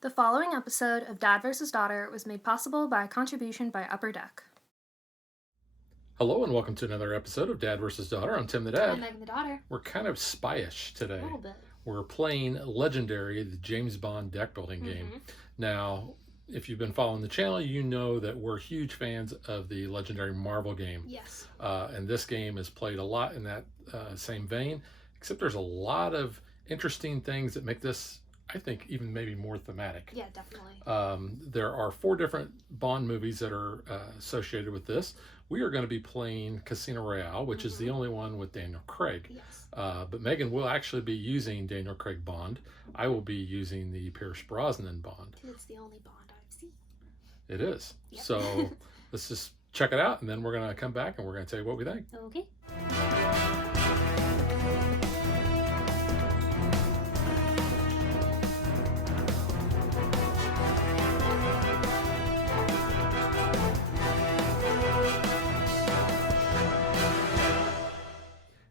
The following episode of Dad vs. Daughter was made possible by a contribution by Upper Deck. Hello and welcome to another episode of Dad vs. Daughter. I'm Tim the Dad. I'm Megan the Daughter. We're kind of spy-ish today. A little bit. We're playing Legendary, the James Bond deck building game. Now, if you've been following the channel, you know that we're huge fans of the Legendary Marvel game. Yes. And this game is played a lot in that same vein, except there's a lot of interesting things that make this, I think, even maybe more thematic. Yeah, definitely. There are 4 different Bond movies that are associated with this. We are going to be playing Casino Royale, which is the only one with Daniel Craig. Yes. But Megan will actually be using Daniel Craig Bond. I will be using the Pierce Brosnan Bond. It's the only Bond I've seen. It is. Yep. So let's just check it out, and then we're going to come back and we're going to tell you what we think. Okay.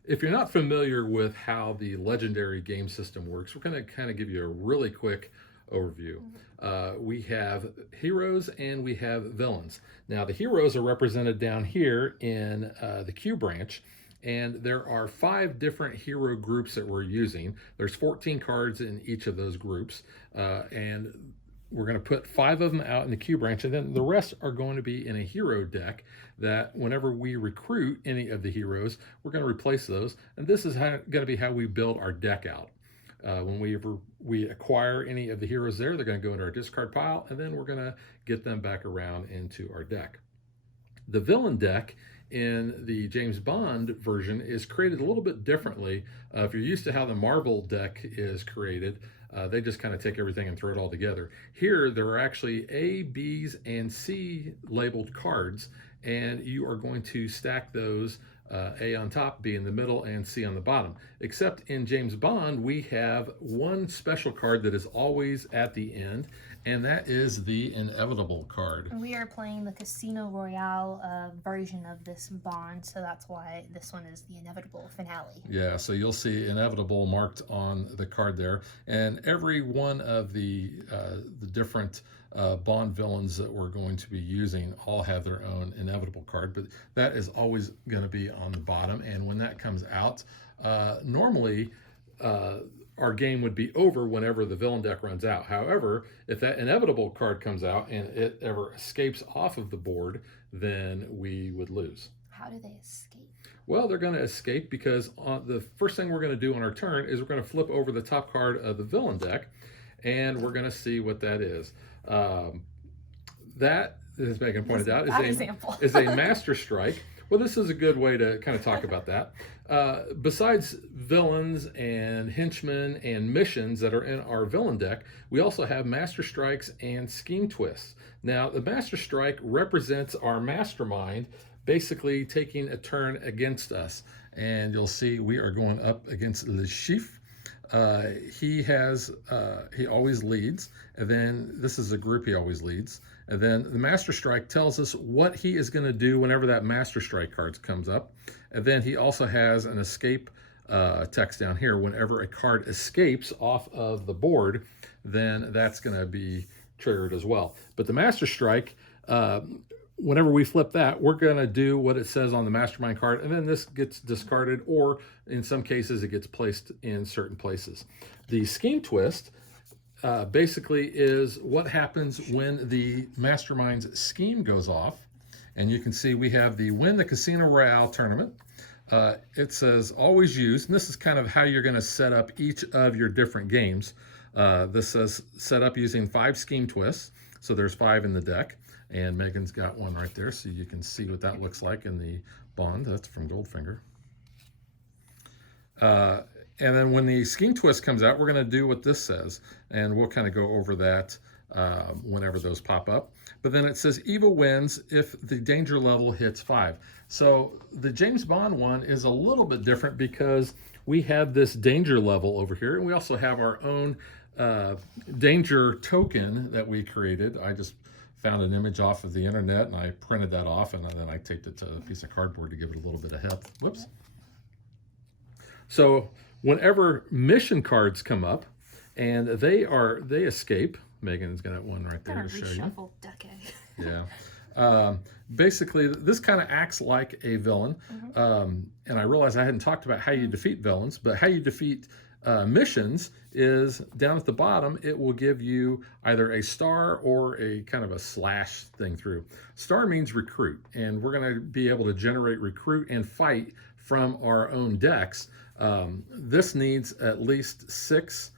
If you're not familiar with how the Legendary game system works, we're going to kind of give you a really quick overview. We have heroes and we have villains. Now, the heroes are represented down here in the Q branch, and there are 5 different hero groups that we're using. There's 14 cards in each of those groups, and we're going to put 5 of them out in the Q branch, and then the rest are going to be in a hero deck that whenever we recruit any of the heroes, we're going to replace those. And this is going to be how we build our deck out. When we acquire any of the heroes there, they're going to go into our discard pile, and then we're going to get them back around into our deck. The villain deck in the James Bond version is created a little bit differently. If you're used to how the Marvel deck is created, they just kind of take everything and throw it all together. Here, there are actually A, B's, and C labeled cards, and you are going to stack those A on top, B in the middle, and C on the bottom. Except in James Bond, we have one special card that is always at the end, and that is the Inevitable card. We are playing the Casino Royale version of this Bond, so that's why this one is the Inevitable finale. Yeah, so you'll see Inevitable marked on the card there, and every one of the different Bond villains that we're going to be using all have their own Inevitable card, but that is always going to be on the bottom. And when that comes out, normally our game would be over whenever the villain deck runs out. However, if that Inevitable card comes out and it ever escapes off of the board, then we would lose. How do they escape? Well, they're going to escape because the first thing we're going to do on our turn is we're going to flip over the top card of the villain deck, and we're going to see what that is. That, as Megan pointed out, is a Master Strike. Well, this is a good way to kind of talk about that. Besides villains and henchmen and missions that are in our villain deck, we also have Master Strikes and Scheme Twists. Now, the Master Strike represents our mastermind basically taking a turn against us. And you'll see we are going up against Le Chiffre. He always leads, and then this is a group he always leads, and then the Master Strike tells us what he is going to do whenever that Master Strike card comes up, and then he also has an escape text down here. Whenever a card escapes off of the board, then that's going to be triggered as well. But the Master Strike, whenever we flip that, we're going to do what it says on the Mastermind card, and then this gets discarded, or in some cases it gets placed in certain places. The Scheme Twist basically is what happens when the Mastermind's scheme goes off. And you can see we have the Win the Casino Royale tournament. It says always use, and this is kind of how you're going to set up each of your different games. This says set up using 5 Scheme Twists, so there's 5 in the deck. And Megan's got one right there, so you can see what that looks like in the Bond. That's from Goldfinger. And then when the Scheme Twist comes out, we're going to do what this says, and we'll kind of go over that whenever those pop up. But then it says evil wins if the danger level hits 5. So the James Bond one is a little bit different because we have this danger level over here, and we also have our own danger token that we created. I just found an image off of the internet and I printed that off, and then I taped it to a piece of cardboard to give it a little bit of heft. Whoops. So whenever mission cards come up, and they escape. Megan's got one right there Kind to of show you. reshuffled decade. Yeah. Basically, this kind of acts like a villain. And I realized I hadn't talked about how you defeat villains, but how you defeat missions is down at the bottom. It will give you either a star or a kind of a slash thing through. Star means recruit, and we're going to be able to generate recruit and fight from our own decks. This needs at least 6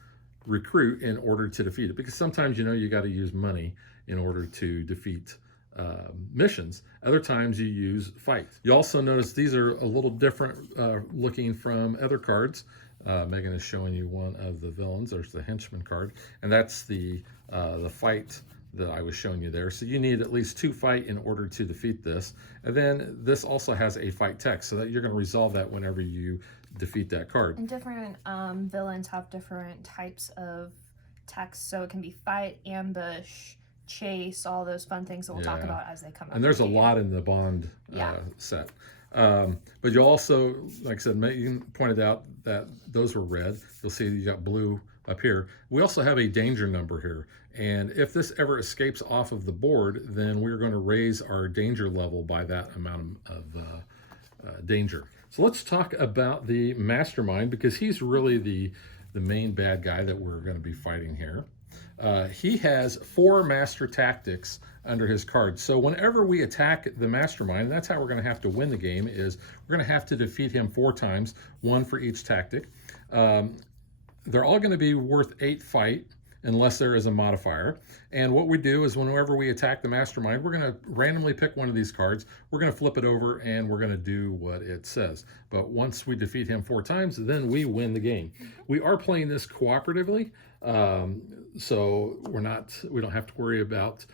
recruit in order to defeat it, because sometimes you got to use money in order to defeat missions. Other times you use fight. You also notice these are a little different looking from other cards. Megan is showing you one of the villains. There's the henchman card, and that's the fight that I was showing you there. So you need at least 2 fight in order to defeat this. And then this also has a fight text, so that you're going to resolve that whenever you defeat that card. And different villains have different types of text, so it can be fight, ambush, chase, all those fun things that we'll talk about as they come up. And there's a lot in the Bond set. But you also, like I said, Megan pointed out that those were red. You'll see you got blue up here. We also have a danger number here. And if this ever escapes off of the board, then we're going to raise our danger level by that amount of danger. So let's talk about the mastermind, because he's really the main bad guy that we're going to be fighting here. He has 4 master tactics under his card. So whenever we attack the mastermind, and that's how we're going to have to win the game, is we're going to have to defeat him 4 times, 1 for each tactic. They're all going to be worth 8 fight, unless there is a modifier. And what we do is whenever we attack the mastermind, we're going to randomly pick one of these cards, we're going to flip it over, and we're going to do what it says. But once we defeat him 4 times, then we win the game. We are playing this cooperatively, so we don't have to worry about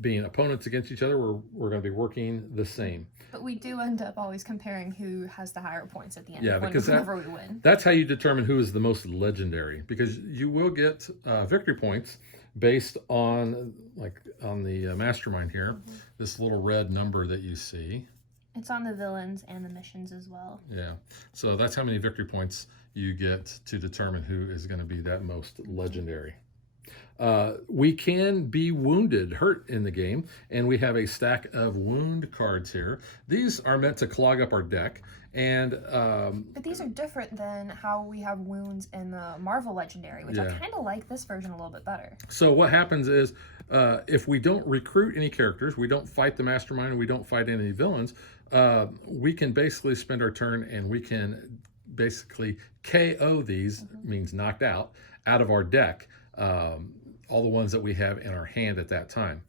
being opponents against each other. We're going to be working the same. But we do end up always comparing who has the higher points at the end. Yeah, because whenever we win. That's how you determine who is the most legendary, because you will get victory points based on, like on the mastermind here, this little red number that you see. It's on the villains and the missions as well. Yeah, so that's how many victory points you get to determine who is going to be that most legendary. We can be wounded, hurt in the game, and we have a stack of wound cards here. These are meant to clog up our deck, and but these are different than how we have wounds in the Marvel Legendary, which I kind of like this version a little bit better. So what happens is, if we don't recruit any characters, we don't fight the mastermind, and we don't fight any villains, we can basically spend our turn and we can basically KO these, means knocked out of our deck. All the ones that we have in our hand at that time.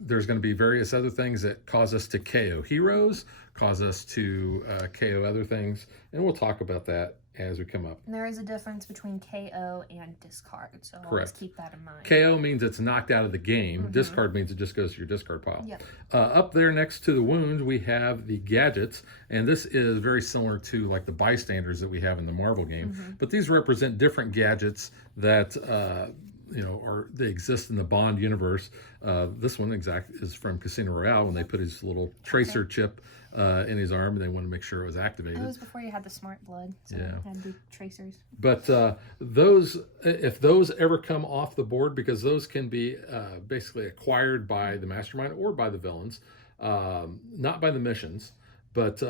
There's going to be various other things that cause us to KO heroes, cause us to KO other things, and we'll talk about that as we come up. And there is a difference between KO and discard, so always keep that in mind. KO means it's knocked out of the game. Discard means it just goes to your discard pile. Yep. Up there next to the wound, we have the gadgets, and this is very similar to like the bystanders that we have in the Marvel game. But these represent different gadgets that they exist in the Bond universe. This one is from Casino Royale, when they put his little tracer chip in his arm, and they want to make sure it was activated. It was before you had the smart blood, so you had to do tracers. But if those ever come off the board, because those can be basically acquired by the mastermind or by the villains, not by the missions, but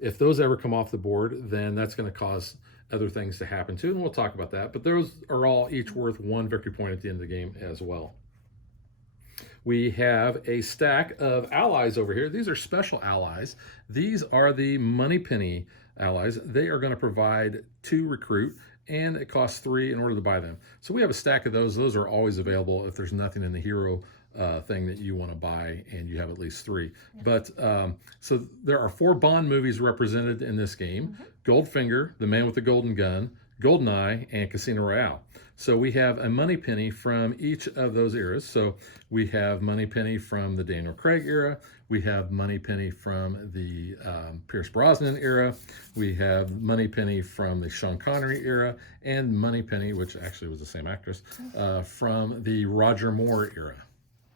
if those ever come off the board, then that's going to cause other things to happen too, and we'll talk about that. But those are all each worth 1 victory point at the end of the game as well. We have a stack of allies over here. These are special allies. These are the Moneypenny allies. They are going to provide 2 recruit, and it costs 3 in order to buy them. So we have a stack of those. Those are always available if there's nothing in the hero thing that you want to buy, and you have at least 3. But so there are 4 Bond movies represented in this game: Goldfinger, The Man with the Golden Gun, Goldeneye, and Casino Royale. So we have a Moneypenny from each of those eras. So we have Moneypenny from the Daniel Craig era. We have Moneypenny from the Pierce Brosnan era. We have Moneypenny from the Sean Connery era, and Moneypenny, which actually was the same actress, from the Roger Moore era.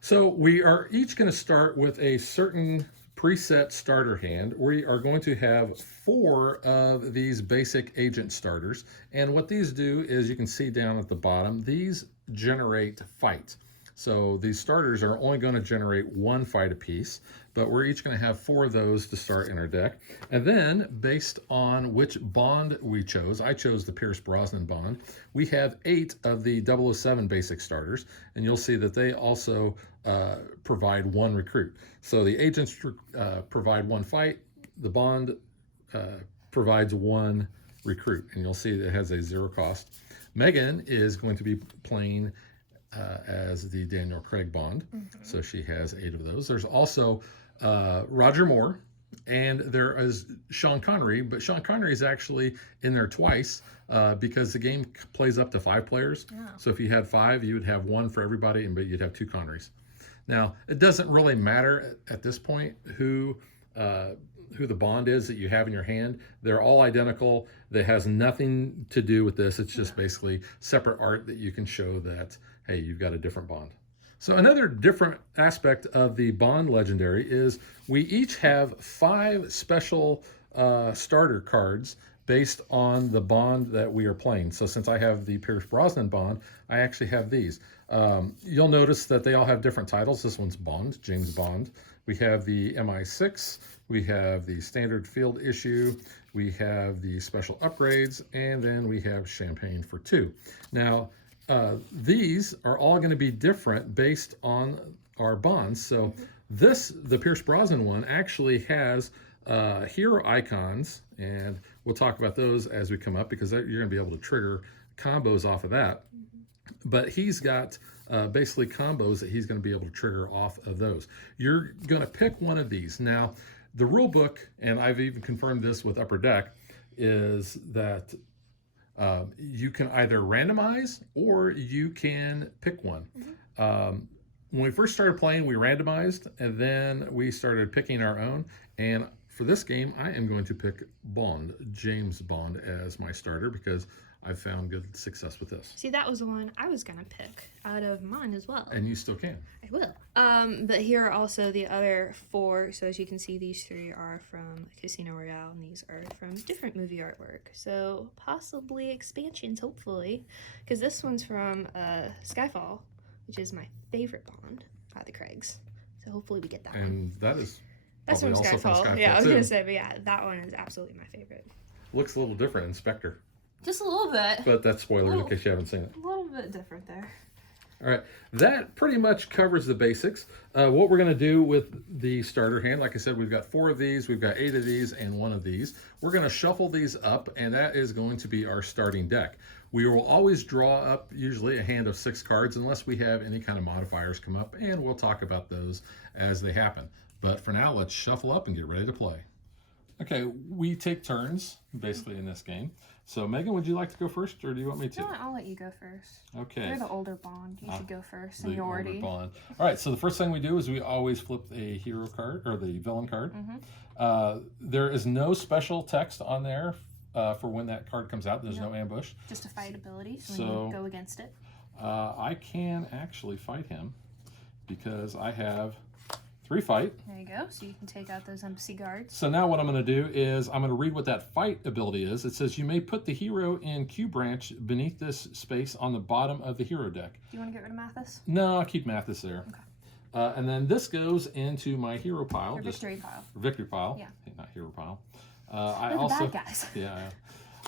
So we are each going to start with a certain preset starter hand, we are going to have 4 of these basic agent starters. And what these do is, you can see down at the bottom, these generate fight. So these starters are only going to generate 1 fight apiece, but we're each going to have 4 of those to start in our deck. And then, based on which bond we chose, I chose the Pierce Brosnan bond, we have 8 of the 007 basic starters, and you'll see that they also provide 1 recruit. So the agents provide 1 fight, the bond provides 1 recruit, and you'll see that it has a 0 cost. Megan is going to be playing as the Daniel Craig bond, so she has 8 of those. There's also Roger Moore, and there is Sean Connery, but Sean Connery is actually in there twice because the game plays up to 5 players. Yeah. So if you had 5, you would have 1 for everybody, but you'd have 2 Connerys. Now, it doesn't really matter at this point who the bond is that you have in your hand. They're all identical. That has nothing to do with this. It's just basically separate art that you can show that, hey, you've got a different bond. So another different aspect of the bond legendary is we each have 5 special starter cards based on the bond that we are playing. So since I have the Pierce Brosnan bond, I actually have these. You'll notice that they all have different titles. This one's Bond, James Bond. We have the MI6, we have the standard field issue, we have the special upgrades, and then we have Champagne for 2. Now, these are all going to be different based on our bonds. So the Pierce Brosnan one actually has hero icons, and we'll talk about those as we come up, because you're going to be able to trigger combos off of that. But he's got basically combos that he's going to be able to trigger off of those. You're going to pick one of these. Now, the rule book, and I've even confirmed this with Upper Deck, is that you can either randomize or you can pick one. When we first started playing, we randomized, and then we started picking our own. And for this game, I am going to pick Bond, James Bond, as my starter, because I've found good success with this. See, that was the one I was gonna pick out of mine as well. And you still can. I will. But here are also the other 4. So as you can see, these 3 are from Casino Royale, and these are from different movie artwork. So possibly expansions, hopefully, because this one's from Skyfall, which is my favorite Bond by the Craigs. So hopefully we get that one. And that is That's from probably also Skyfall. from Skyfall, Yeah, I was too. gonna say, but yeah, that one is absolutely my favorite. Looks a little different in Spectre, Just a little bit. but that's spoilers in Oh. case you haven't seen it. A little bit different there. All right, that pretty much covers the basics. What we're going to do with the starter hand, like I said, we've got 4 of these, we've got 8 of these, and 1 of these. We're going to shuffle these up, and that is going to be our starting deck. We will always draw up usually a hand of 6 cards unless we have any kind of modifiers come up, and we'll talk about those as they happen. But for now, let's shuffle up and get ready to play. Okay, we take turns basically in this game. So Megan, would you like to go first, or do you want me to? No, I'll let you go first. Okay. You're the older Bond. You should go first. The older Seniority. Bond. All right, so the first thing we do is we always flip a hero card, or the villain card. There is no special text on there for when that card comes out. There's no ambush. Just a fight ability, so, So- when you go against it. I can actually fight him because I have 3 fight. There you go. So you can take out those embassy guards. So now what I'm going to do is I'm going to read what that fight ability is. It says you may put the hero in Q branch beneath this space on the bottom of the hero deck. Do you want to get rid of Mathis? No, I'll keep Mathis there. Okay. And then this goes into my hero pile. Your just- victory pile. Victory pile. Yeah. Not hero pile. I They're also the bad guys. yeah.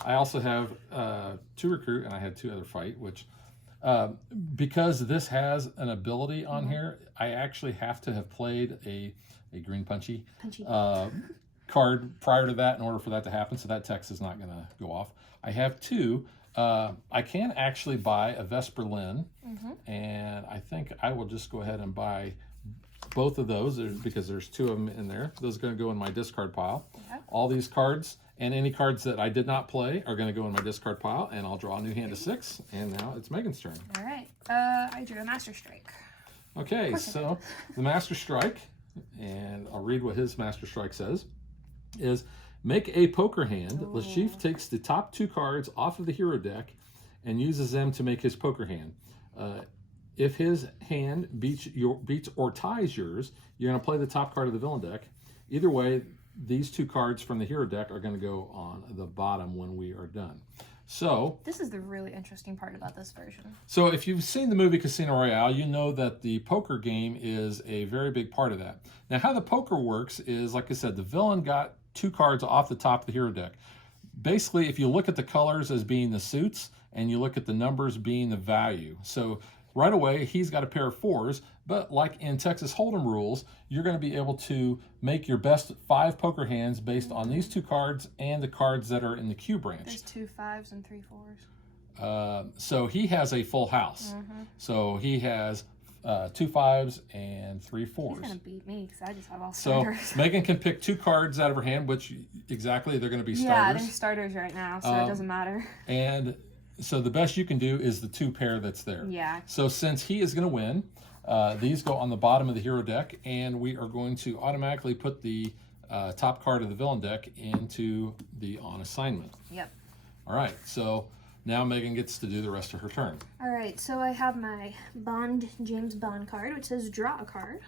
I also have 2 recruit, and I had 2 other fight, which because this has an ability on here, I actually have to have played a green punchy card prior to that in order for that to happen. So that text is not going to go off. I have 2. I can actually buy a Vesper Lynn, and I think I will just go ahead and buy both of those because there's 2 of them in there. Those are going to go in my discard pile. Okay. All these cards and any cards that I did not play are going to go in my discard pile, and I'll draw a new hand of 6. And now it's Megan's turn. All right. I drew a Master Strike. Okay, so the Master Strike, and I'll read what his Master Strike says, is make a poker hand. Lashif takes the top 2 cards off of the hero deck and uses them to make his poker hand. If his hand beats or ties yours, you're going to play the top card of the villain deck. Either way, these 2 cards from the hero deck are going to go on the bottom when we are done. So this is the really interesting part about this version. So if you've seen the movie Casino Royale, you know that the poker game is a very big part of that. Now, how the poker works is, like I said, the villain got 2 cards off the top of the hero deck. Basically, if you look at the colors as being the suits and you look at the numbers being the value. So right away, he's got a pair of 4s, but like in Texas Hold'em rules, you're going to be able to make your best 5 poker hands based on these 2 cards and the cards that are in the Q branch. There's 2 5s and 3 4s. So he has a full house. So he has 2 5s and 3 4s. He's going to beat me because I just have all So starters. Megan can pick 2 cards out of her hand, which exactly they're going to be Yeah, starters. they're starters right now, so it doesn't matter. And so the best you can do is the 2 pair that's there. Yeah. So since he is going to win, these go on the bottom of the hero deck, and we are going to automatically put the top card of the villain deck into the on assignment. Yep. All right, so now Megan gets to do the rest of her turn. All right, so I have my James Bond card, which says draw a card.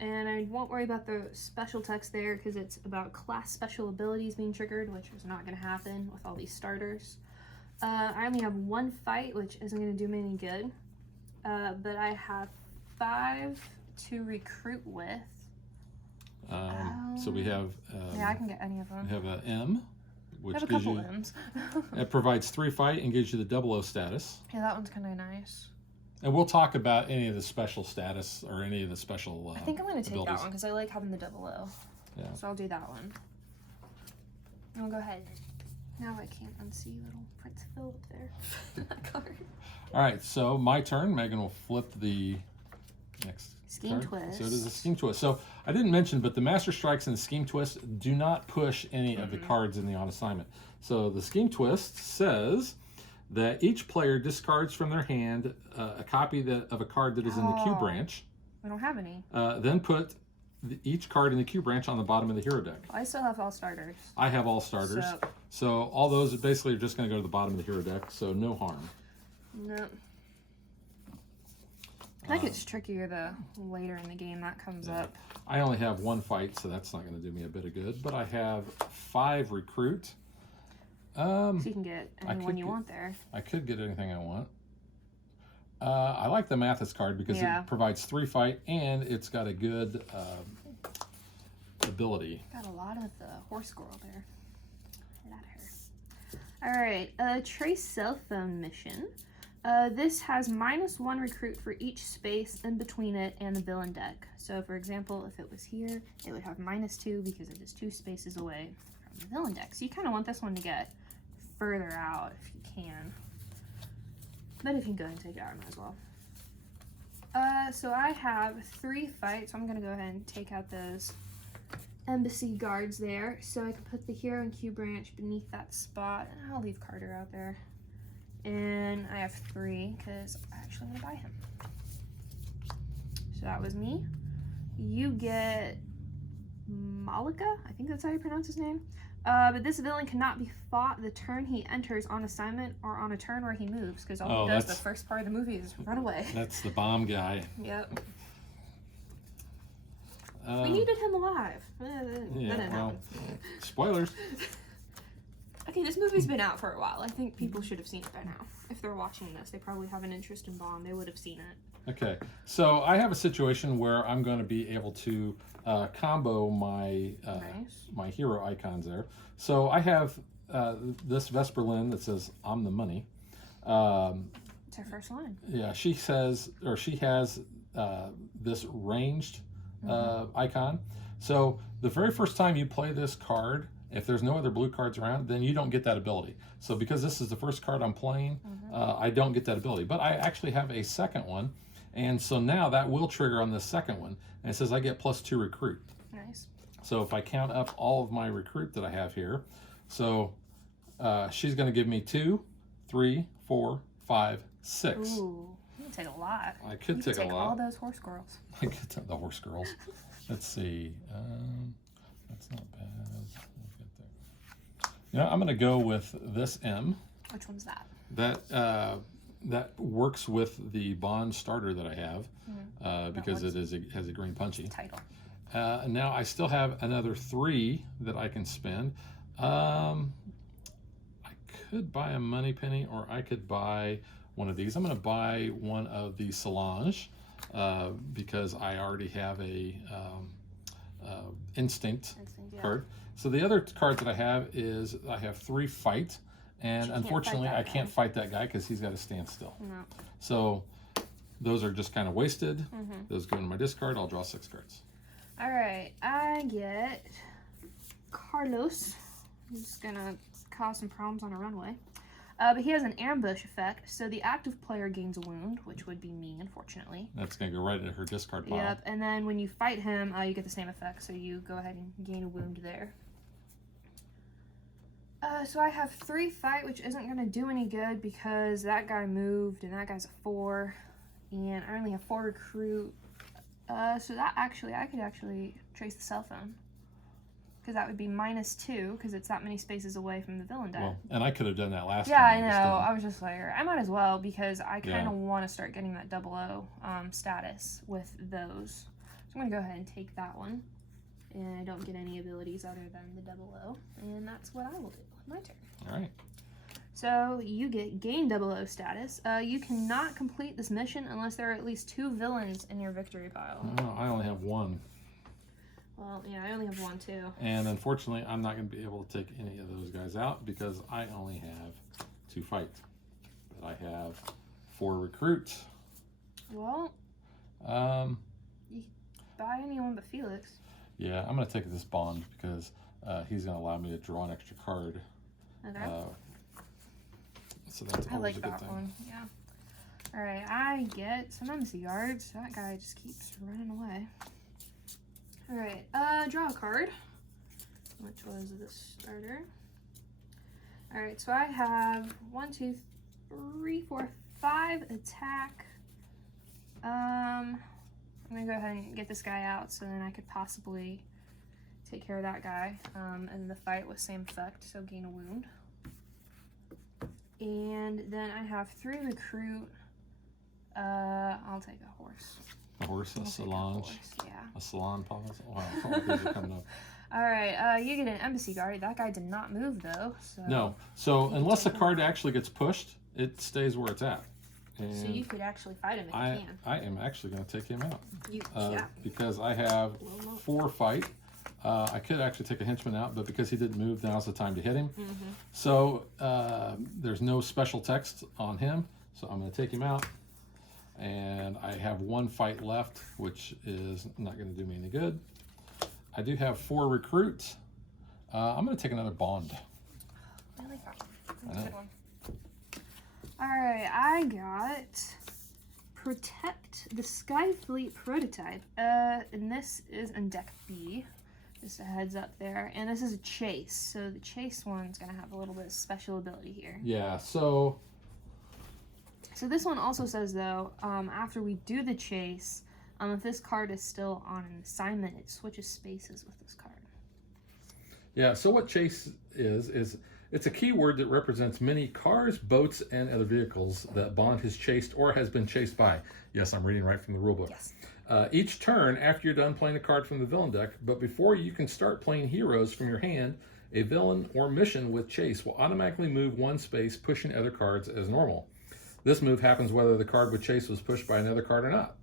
And I won't worry about the special text there because it's about class special abilities being triggered, which is not going to happen with all these starters. I only have 1 fight, which isn't going to do me any good. But I have 5 to recruit with. So we have... yeah, I can get any of them. We have an M, which I have a gives couple you... M's. It provides 3 fight and gives you the 00 status. Yeah, that one's kind of nice. And we'll talk about any of the special status or any of the special I think I'm going to take abilities. that one because I like having the 00. Yeah. So I'll do that one. I'll go ahead. Now I can't unsee little Prince Philip there. That card. All right, so my turn. Megan will flip the next Scheme card. Twist. So it is a Scheme Twist. So I didn't mention, but the Master Strikes and the Scheme Twist do not push any of the cards in the on assignment. So the Scheme Twist says that each player discards from their hand a copy of a card that is in the Q branch. I don't have any. Then put each card in the Q branch on the bottom of the hero deck. I still have all starters. I have all starters. So all those basically are just going to go to the bottom of the hero deck, so no harm. No. That gets trickier the later in the game that comes up. I only have 1 fight, so that's not going to do me a bit of good. But I have 5 recruit. So you can get anyone you want there. I could get anything I want. I like the Mathis card because it provides 3 fight and it's got a good ability. Got a lot of the horse squirrel there. All right, trace cell phone mission. This has -1 recruit for each space in between it and the villain deck. So for example, if it was here, it would have -2 because it is 2 spaces away from the villain deck. So you kind of want this one to get further out if you can. But if you can go ahead and take it out, I might as well. So I have 3 fights. So I'm going to go ahead and take out those embassy guards there. So I can put the hero and Q branch beneath that spot. And I'll leave Carter out there. And I have 3 because I actually want to buy him. So that was me. You get Malika. I think that's how you pronounce his name. But this villain cannot be fought the turn he enters on assignment or on a turn where he moves, because all he does the first part of the movie is run away. That's the bomb guy. Yep. We needed him alive. That didn't happen. Spoilers. Okay, this movie's been out for a while. I think people should have seen it by now. If they're watching this, they probably have an interest in Bond. They would have seen it. Okay, so I have a situation where I'm going to be able to combo my my hero icons there. So I have this Vesper Lynn that says "I'm the money." It's her first line. Yeah, she says, or she has this ranged icon. So the very first time you play this card, if there's no other blue cards around, then you don't get that ability. So because this is the first card I'm playing, I don't get that ability. But I actually have a second one. And so now that will trigger on the second one. And it says I get +2 recruit. Nice. So if I count up all of my recruit that I have here, so she's going to give me 2, 3, 4, 5, 6. Ooh, you can take a lot. I could take a lot. All those horse girls. I could take the horse girls. Let's see. That's not bad. We'll get there. You know, I'm going to go with this M. Which one's that? That works with the Bond starter that I have because it has a green punchy. Title. And now I still have another 3 that I can spend. I could buy a money penny, or I could buy one of these. I'm going to buy one of the Solange because I already have a instinct yeah. card. So the other card that I have is I have 3 fight, and unfortunately I can't fight that guy because he's got to stand still. No. So those are just kind of wasted. Those go into my discard. I'll draw 6 cards. All right, I get Carlos. I'm just gonna cause some problems on a runway. But he has an ambush effect, so the active player gains a wound, which would be me, unfortunately. That's going to go right into her discard pile. Yep, and then when you fight him, you get the same effect, so you go ahead and gain a wound there. So I have 3 fight, which isn't going to do any good because that guy moved, and that guy's a 4, and I only have 4 recruit. So that actually, I could actually trace the cell phone. Because that would be -2, because it's that many spaces away from the villain deck. Well, and I could have done that last yeah, time. I know. I was just like, I might as well, because I kind of want to start getting that 00 status with those. So I'm going to go ahead and take that one. And I don't get any abilities other than the 00. And that's what I will do. My turn. All right. So you gain 00 status. You cannot complete this mission unless there are at least 2 villains in your victory pile. No, I only have 1. Well, yeah, I only have 1 too. And unfortunately, I'm not going to be able to take any of those guys out because I only have 2 fight. But I have 4 recruit. Well, you buy anyone but Felix. Yeah, I'm going to take this bond because he's going to allow me to draw an extra card. Okay. So that's always a good thing. One. Yeah. All right, I get some embassy guards. That guy just keeps running away. All right, draw a card, which was the starter. All right, so I have 1, 2, 3, 4, 5 attack. I'm gonna go ahead and get this guy out so then I could possibly take care of that guy. And the fight was same effect, so gain a wound. And then I have 3 recruit. I'll take a horse. A horse, a Solange, yeah. a salon pause. Wow, all these are coming up. All right, you get an embassy guard. That guy did not move though. So No, so unless a card actually gets pushed, it stays where it's at. And so you could actually fight him if you can. I am actually going to take him out. Yeah. Because I have 4 fight. I could actually take a henchman out, but because he didn't move, now's the time to hit him. So there's no special text on him, so I'm going to take him out. And I have 1 fight left, which is not going to do me any good. I do have 4 recruits. I'm going to take another bond. Really? That's a good one. All right, I got Protect the Skyfleet prototype. And this is in deck B. Just a heads up there. And this is a chase. So the chase one's going to have a little bit of special ability here. Yeah, so this one also says, though, after we do the chase, if this card is still on an assignment, it switches spaces with this card. Yeah, so what chase is it's a keyword that represents many cars, boats, and other vehicles that Bond has chased or has been chased by. Yes, I'm reading right from the rulebook. Yes. Each turn after you're done playing a card from the villain deck, but before you can start playing heroes from your hand, a villain or mission with chase will automatically move 1 space, pushing other cards as normal. This move happens whether the card with chase was pushed by another card or not.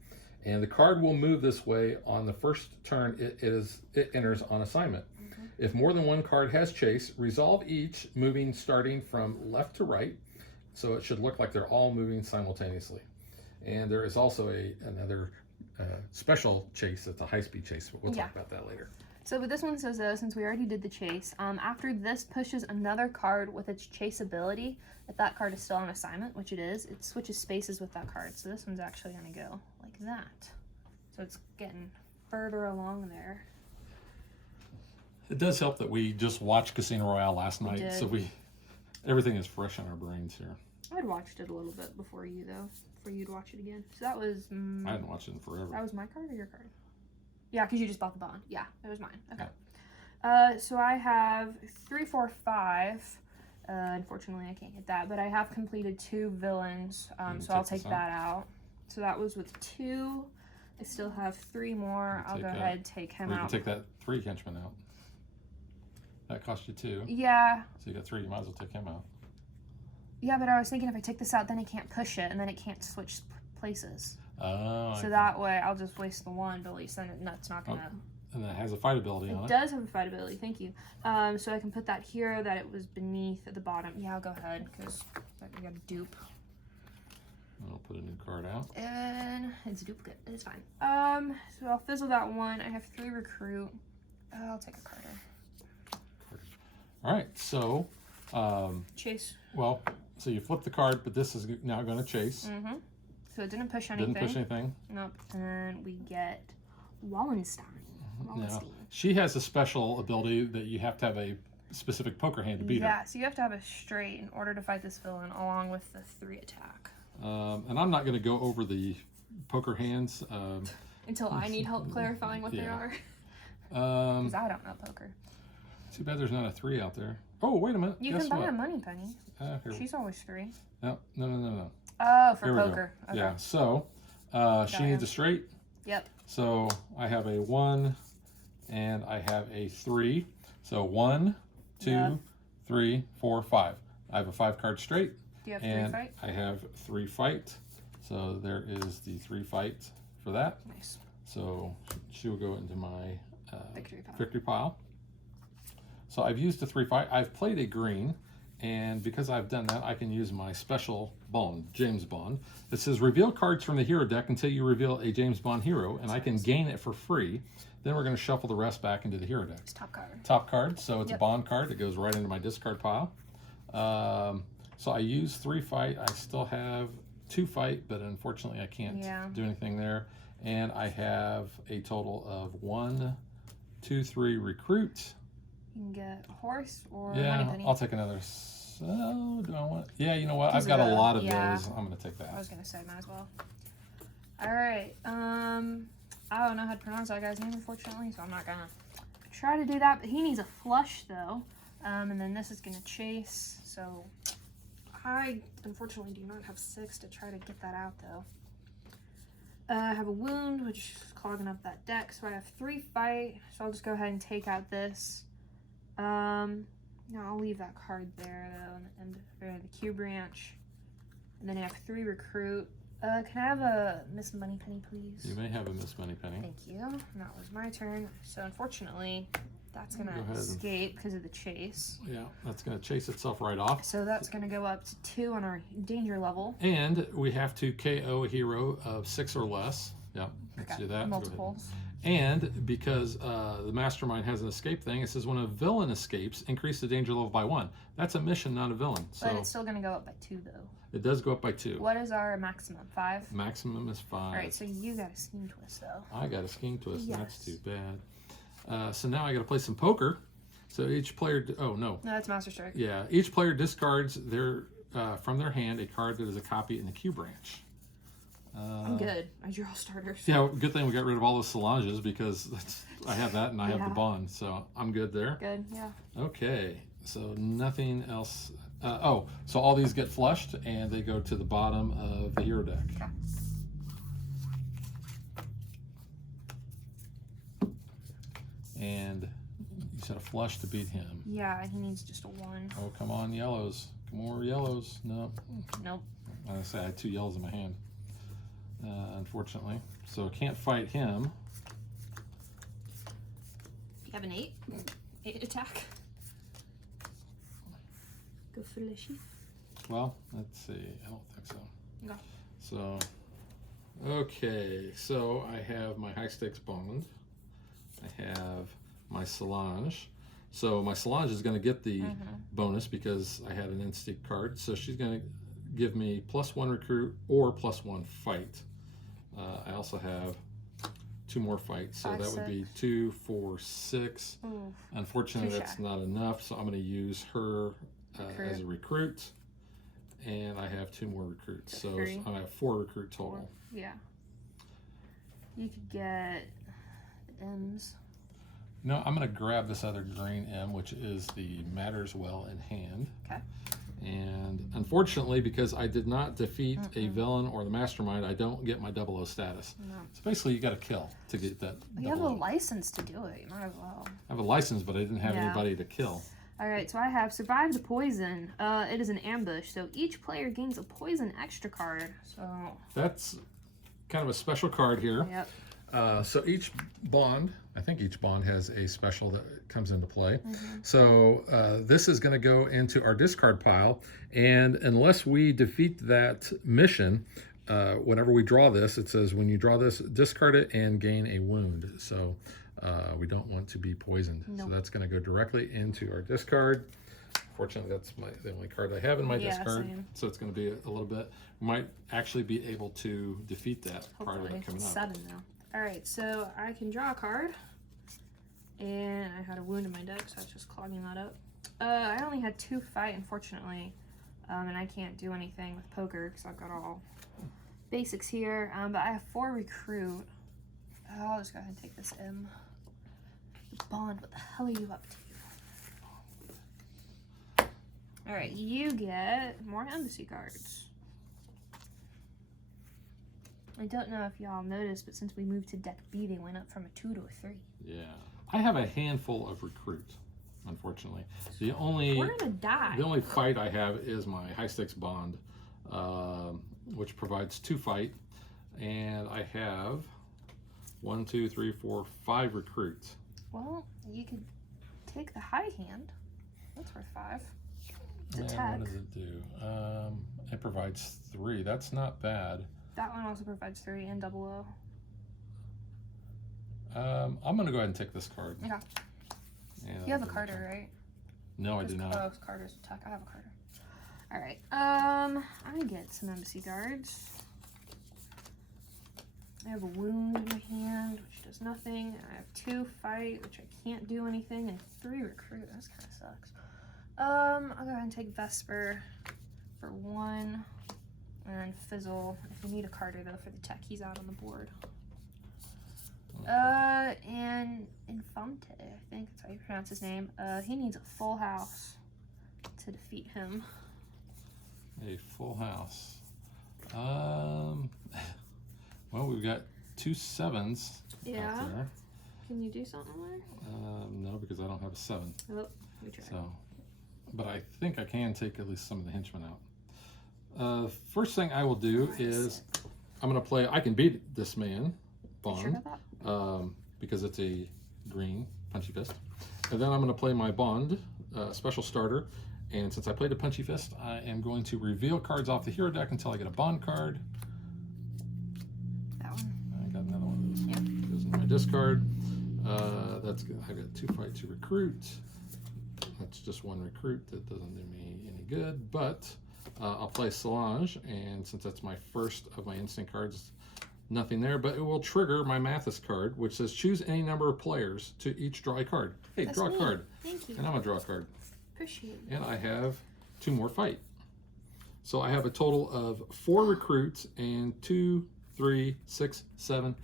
And the card will move this way on the first turn it enters on assignment. If more than 1 card has chase, resolve each, moving starting from left to right. So it should look like they're all moving simultaneously. And there is also another special chase that's a high-speed chase, but we'll talk about that later. So but this one says, since we already did the chase, after this pushes another card with its chase ability, if that card is still on assignment, which it is, it switches spaces with that card. So this one's actually going to go like that. So it's getting further along there. It does help that we just watched Casino Royale last night, so everything is fresh in our brains here. I'd watched it a little bit before you, though, before you'd watch it again. So that was... I hadn't watched it in forever. That was my card or your card? Yeah, because you just bought the bond. Yeah, it was mine. Okay. Yeah. So I have 3, 4, 5. Unfortunately, I can't hit that, but I have completed 2 villains, so I'll take that out. So that was with 2 I still have 3 more. I'll go ahead and take him or you out. can take that 3 henchman out. That cost you 2. Yeah. So you got 3. You might as well take him out. Yeah, but I was thinking if I take this out, then it can't push it, and then it can't switch places. Oh. So that way, I'll just waste the 1, but at least then that's not gonna. And then it has a fight ability on it. It does have a fight ability. Thank you. So I can put that here. That it was beneath at the bottom. Yeah, I'll go ahead because we got a dupe. I'll put a new card out. And it's a duplicate. It's fine. So I'll fizzle that 1. I have 3 recruit. I'll take a Carter. All right. So. Chase. Well, so you flip the card, but this is now going to chase. Mm-hmm. So it didn't push anything. Didn't push anything. Nope. And we get Wallenstein. Now, she has a special ability that you have to have a specific poker hand to beat her. Yeah, so you have to have a straight in order to fight this villain, along with the 3 attack. And I'm not going to go over the poker hands. Until I need help clarifying what they are. Because I don't know poker. Too bad there's not a 3 out there. Oh, wait a minute. You can buy a money penny. She's always 3. No. Oh, for Here we poker. go. Okay. Yeah, so she needs a straight. Yep. So I have a 1 and I have a 3. So 1, 2, 3, 4, 5. I have a 5-card straight. Do you have and 3 fight? I have 3 fight. So there is the 3 fight for that. Nice. So she will go into my victory pile. So I've used a 3 fight. I've played a green, and because I've done that, I can use my special Bond, James Bond. It says reveal cards from the hero deck until you reveal a James Bond hero, and I can gain it for free. Then we're going to shuffle the rest back into the hero deck. It's top card. Top card, so it's a Bond card that goes right into my discard pile. So I use 3 fight. I still have 2 fight, but unfortunately I can't do anything there. And I have a total of 1, 2, 3 recruit. You can get a horse or money penny. I'll take another. So do I want? Yeah, you know what? I've got a lot of those. I'm gonna take that. I was gonna say, might as well. All right. I don't know how to pronounce that guy's name, unfortunately, so I'm not gonna try to do that. But he needs a flush though, and then this is gonna chase. So I unfortunately do not have 6 to try to get that out though. I have a wound, which is clogging up that deck, so I have 3 fight. So I'll just go ahead and take out this. No, I'll leave that card there though, and the Q branch, and then I have 3 recruit. Can I have a Miss Moneypenny, please? You may have a Miss Moneypenny. Thank you. And that was my turn. So unfortunately, that's gonna escape because of the chase. Yeah, that's gonna chase itself right off. So that's gonna go up to 2 on our danger level. And we have to KO a hero of 6 or less. Yeah, let's do that. Multiples. And because the mastermind has an escape thing, it says when a villain escapes, increase the danger level by 1. That's a mission, not a villain. So but it's still going to go up by 2, though. It does go up by 2. What is our maximum? 5? Maximum is 5. All right, so you got a scheme twist, though. I got a scheme twist. Yes. That's too bad. So now I got to play some poker. So each player... Oh, no. No, that's Master Stroke. Yeah. Each player discards from their hand a card that is a copy in the Q branch. I'm good. I draw starters. Yeah, good thing we got rid of all those Solanges because I have that and I have the Bond, so I'm good there. Good, yeah. Okay, so nothing else. So all these get flushed and they go to the bottom of the hero deck. Okay. And you said a flush to beat him. Yeah, he needs just a 1. Oh, come on, yellows. More yellows. No. Nope. I say I had 2 yellows in my hand. Unfortunately. So can't fight him. You have an 8? 8 attack. Go for the sheath. Well, let's see. I don't think so. No. So, okay. So I have my high stakes Bond. I have my Solange. So my Solange is going to get the bonus because I had an instinct card. So she's going to give me +1 recruit or +1 fight. I also have 2 more fights, so 5, that would be 2, 4, 6. Ooh, unfortunately, that's not enough, so I'm going to use her as a recruit, and I have 2 more recruits, so I have 4 recruit total. 4. Yeah. You could get the M's. No, I'm going to grab this other green M, which is the Matters Well in Hand. Okay. And unfortunately, because I did not defeat a villain or the mastermind, I don't get my 00 status. No. So basically, you got to kill to get that. You have a license to do it. You might as well. I have a license, but I didn't have anybody to kill. All right, so I have survived the poison. It is an ambush, so each player gains a poison extra card. So that's kind of a special card here. Yep. So each bond, I think each bond has a special that comes into play. So this is going to go into our discard pile, and unless we defeat that mission, whenever we draw this, it says when you draw this, discard it and gain a wound. So we don't want to be poisoned. Nope. So that's going to go directly into our discard. Fortunately, that's the only card I have in my discard. Same. So it's going to be a little bit. We might actually be able to defeat that part of it coming up. 7 now. All right, so I can draw a card, and I had a wound in my deck, so I was just clogging that up. I only had 2 fight, unfortunately, and I can't do anything with poker because I've got all basics here. But I have 4 recruit. I'll just go ahead and take this M. Bond, what the hell are you up to? All right, you get more embassy cards. I don't know if y'all noticed, but since we moved to deck B, they went up from a 2 to a 3. Yeah. I have a handful of recruit, unfortunately. The only We're gonna die. The only fight I have is my high stakes bond, which provides 2 fight, and I have 1, 2, 3, 4, 5 recruits. Well, you could take the high hand. That's worth 5. It's a And tech. what does it do? It provides 3. That's not bad. That one also provides 3 and 00. I'm going to go ahead and take this card. Okay. And You have a Carter, right? No, I do not. Oh, Carter's a tech. I have a Carter. All right. I'm gonna get some embassy guards. I have a wound in my hand, which does nothing. I have 2 fight, which I can't do anything, and 3 recruit. That kind of sucks. I'll go ahead and take Vesper for 1, and Fizzle. If you need a Carter though for the tech, he's out on the board. And Infante, I think that's how you pronounce his name. He needs a full house to defeat him. A full house. Well, we've got 2 7s Yeah. out there. Can you do something there? No, because I don't have a 7. Oh, let me try. So, but I think I can take at least some of the henchmen out. First thing I will do is I'm going to play I Can Beat This Man bond, Sure about that? because it's a green Punchy Fist. And then I'm going to play my bond special starter. And since I played a Punchy Fist, I am going to reveal cards off the hero deck until I get a bond card. That one. I got another one of those. Yep. Goes in my discard. That's good. I've got 2 fight, 2 recruit. That's just 1 recruit. That doesn't do me any good. But I'll play Solange, and since that's my first of my instant cards, nothing there. But it will trigger my Mathis card, which says choose any number of players to each draw a card. Hey, That's draw neat. a card. Thank you. And I'm gonna draw a card. Appreciate it. And I have 2 more fight. So I have a total of 4 recruits and 2, 3, 6, 7,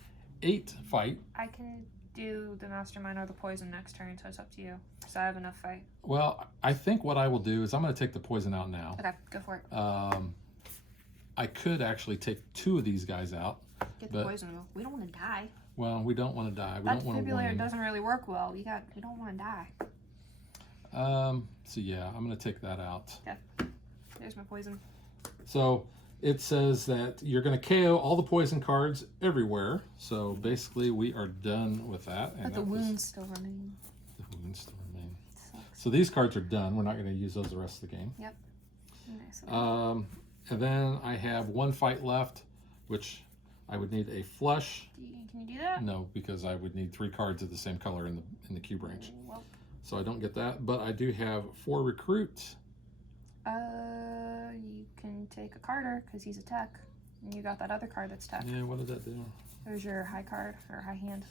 8 fight. I can do the mastermind or the poison next turn, so it's up to you. So I have enough fight. Well, I think what I will do is I'm going to take the poison out now. Okay, go for it. I could actually take 2 of these guys out. Get the poison though. We don't want to die. Well, we don't want to die. We That don't want to defibrillator win. doesn't really work well. We don't want to die. So yeah, I'm going to take that out. Okay. There's my poison. So it says that you're going to KO all the poison cards everywhere. So basically, we are done with that. And But the that was- wounds still remain. The wounds still remain. Sucks. So these cards are done. We're not going to use those the rest of the game. Yep. Nice. And then I have 1 fight left, which I would need a flush. Can you do that? No, because I would need 3 cards of the same color in the cube range. Well, So I don't get that. But I do have 4 recruits. you can take a Carter because he's a tech. And you got that other card that's tech. Yeah, what did that do? There's your high card or high hand.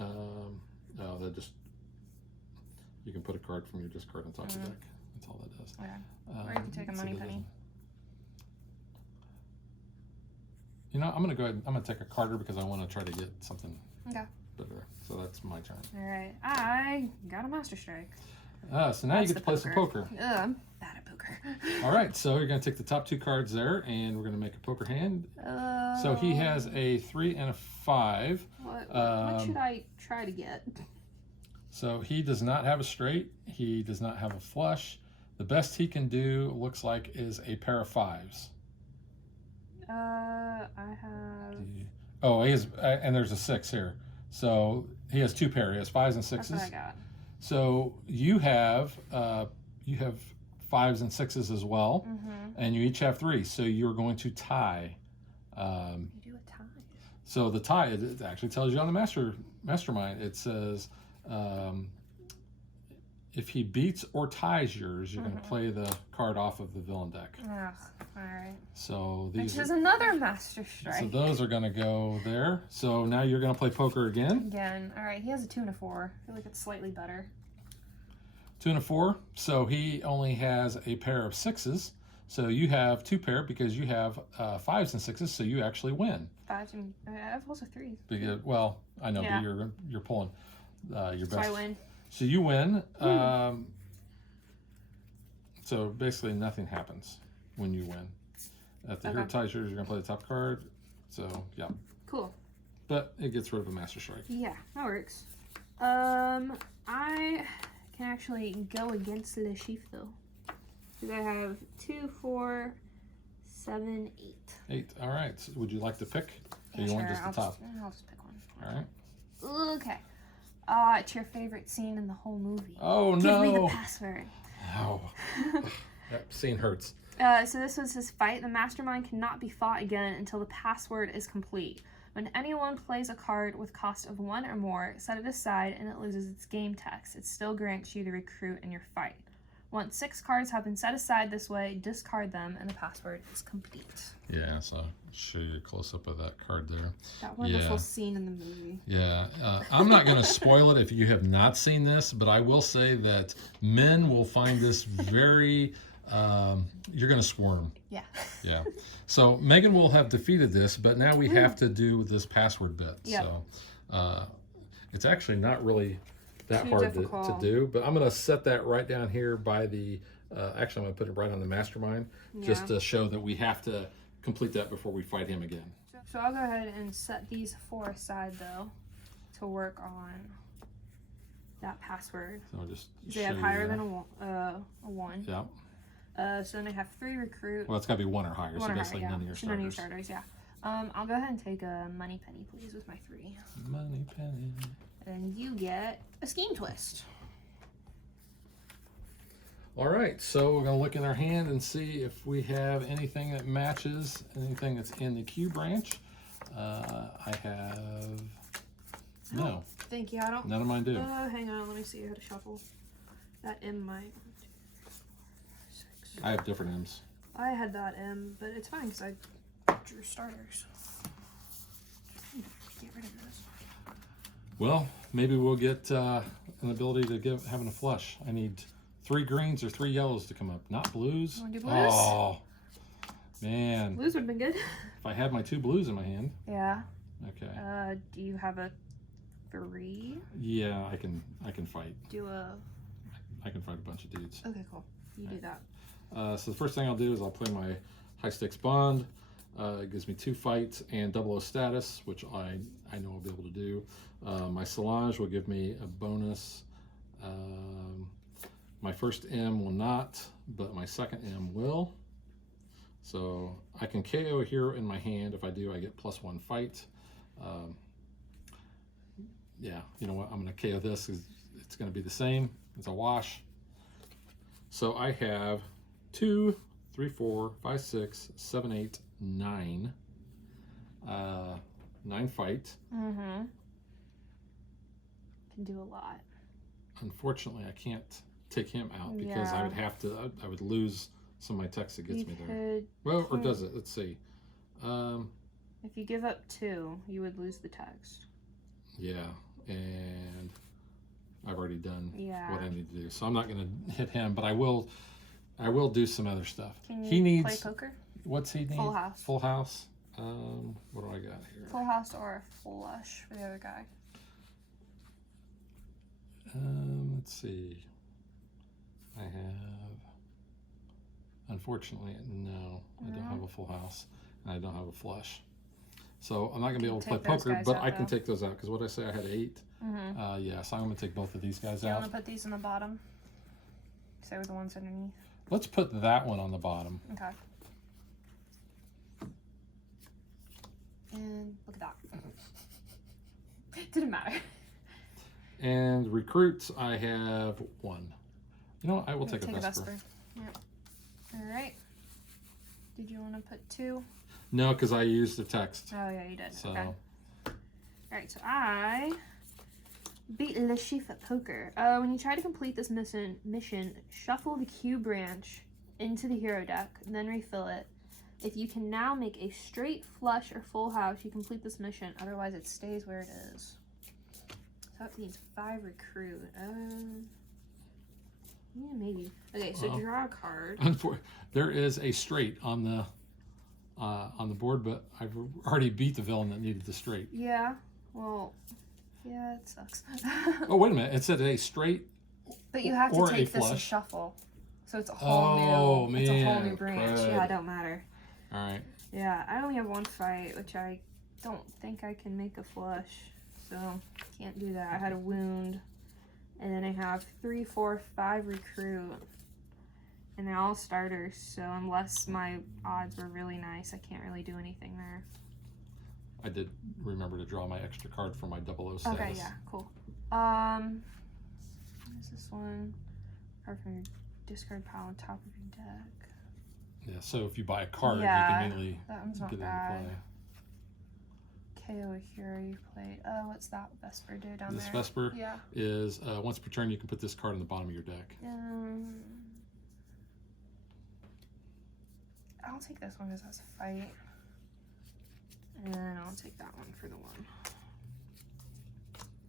No, that just, you can put a card from your discard on top of the deck. That's all that does. Okay. Or you can take a money penny. You know, I'm gonna go ahead. I'm gonna take a Carter because I want to try to get something Okay. better. So that's my turn. All right. I got a Master Strike. So now you get to play some poker. Ugh, I'm bad at poker. poker. All right, so you're going to take the top 2 cards there, and we're going to make a poker hand. So he has a 3 and a 5. What should I try to get? So he does not have a straight. He does not have a flush. The best he can do, looks like, is a pair of 5s. I have... Oh, he has, and there's a 6 here. So he has 2 pair. He has 5s and 6s. That's what I got. So you have 5s and 6s as well, and you each have 3. So you're going to tie. You do a tie. So the tie, it actually tells you on the mastermind. It says, if he beats or ties yours, you're going to play the card off of the villain deck. Ugh, all right. So these Which is another Master Strike. So those are going to go there. So now you're going to play poker again. All right, he has a 2 and a 4. I feel like it's slightly better. 2 and a 4. So he only has a pair of 6s. So you have 2 pair because you have 5s and 6s. So you actually win. 5s and I have also 3s. Because, well, I know, but you're pulling your best. So I win. So you win. So basically nothing happens when you win. If the hero ties yours, you're going to play the top card. So, yeah. Cool. But it gets rid of a Master Strike. Yeah, that works. I can actually go against the sheaf, though. Because I have 2, 4, 7, 8. 8. All right. So would you like to pick? Or you want just the top? I'll just pick one. All right. Okay. It's your favorite scene in the whole movie. Oh, no. Give me the password. Oh. That scene hurts. So this was his fight. The mastermind cannot be fought again until the password is complete. When anyone plays a card with cost of 1 or more, set it aside and it loses its game text. It still grants you the recruit in your fight. Once 6 cards have been set aside this way, discard them and the password is complete. Yeah, so I'll show you a close-up of that card there. That wonderful scene in the movie. Yeah, I'm not going to spoil it if you have not seen this, but I will say that men will find this very... you're going to squirm. Yeah. Yeah. So Megan will have defeated this, but now we have to do this password bit. Yep. So it's actually not really that Too hard difficult. to do, but I'm going to set that right down here by the, actually I'm going to put it right on the mastermind, just to show that we have to complete that before we fight him again. So I'll go ahead and set these 4 aside, though, to work on that password. So I'll just They have higher than a 1. Yeah. So then I have 3 recruit. Well, it's got to be 1 or higher, 1 so or basically higher, none of your starters. None of your starters, yeah. I'll go ahead and take a money penny, please, with my 3. Money penny. And you get a scheme twist. All right, so we're going to look in our hand and see if we have anything that matches anything that's in the Q branch. I have... No. Thank you, I don't... None of mine do. Hang on, let me see how to shuffle. That M might... 1, 2, 3, 4, 5, 6. I have different M's. I had that M, but it's fine because I drew starters. Get rid of this. Well, maybe we'll get an ability to having a flush. I need 3 greens or 3 yellows to come up, not blues. You want to do blues? Oh, man. Blues would have been good. If I had my 2 blues in my hand. Yeah. Okay. Do you have a 3? Yeah, I can fight. I can fight a bunch of dudes. Okay, cool. You do that. So the first thing I'll do is I'll play my high stakes bond. It gives me 2 fights and 00 status, which I know I'll be able to do. My Solange will give me a bonus. My first M will not, but my second M will. So I can KO a hero in my hand. If I do, I get +1 fight. Yeah, you know what? I'm going to KO this. It's going to be the same. It's a wash. So I have 2, 3, 4, 5, 6, 7, 8, 9. 9 fight. Mm-hmm. Can do a lot. Unfortunately, I can't take him out because I would have to. I would lose some of my text that gets me there. Well, or does it? Let's see. If you give up 2, you would lose the text. Yeah, and I've already done what I need to do, so I'm not going to hit him. But I will do some other stuff. Can you he needs play poker? What's he need? Full house. Full house. What do I got here? Full house or a flush for the other guy. Let's see. I have Unfortunately, no. I don't No? have a full house, and I don't have a flush. So I'm not going to be able to play Take those poker, guys but out, I can though. take those out, because what did I say? I had 8. Mm-hmm. Yeah, so I'm going to take both of these guys You out. want to put these in the bottom? So they were the ones underneath. Let's put that one on the bottom. Okay. And look at that. Didn't matter. And recruits, I have 1. You know what? I will take a Vesper. Yep. All right. Did you want to put 2? No, because I used the text. Oh yeah, you did. So. Okay. All right, so I beat Le Chiffre at poker. When you try to complete this mission, shuffle the Q branch into the hero deck, then refill it. If you can now make a straight flush or full house, you complete this mission. Otherwise, it stays where it is. So that means 5 recruit. Yeah, maybe. Okay, so draw a card. There is a straight on the board, but I've already beat the villain that needed the straight. Yeah. Well, yeah, it sucks. Oh, wait a minute. It said a straight. But you have to or take a this and flush. shuffle. So it's a whole new. It's a whole man, new branch. crud. Yeah, it don't matter. All right. Yeah, I only have 1 fight, which I don't think I can make a flush. So can't do that. I had a wound. And then I have 3, 4, 5 recruit. And they're all starters, so unless my odds were really nice, I can't really do anything there. I did remember to draw my extra card for my 00 status. Okay, yeah, cool. What is this one? Card from your discard pile on top of your deck. Yeah, so if you buy a card, Yeah, you can immediately that one's not get bad. into play. KO a hero you played. What's that Vesper do down This there? Vesper Yeah. is once per turn you can put this card on the bottom of your deck. I'll take this one because that's a fight. And then I'll take that one for the 1.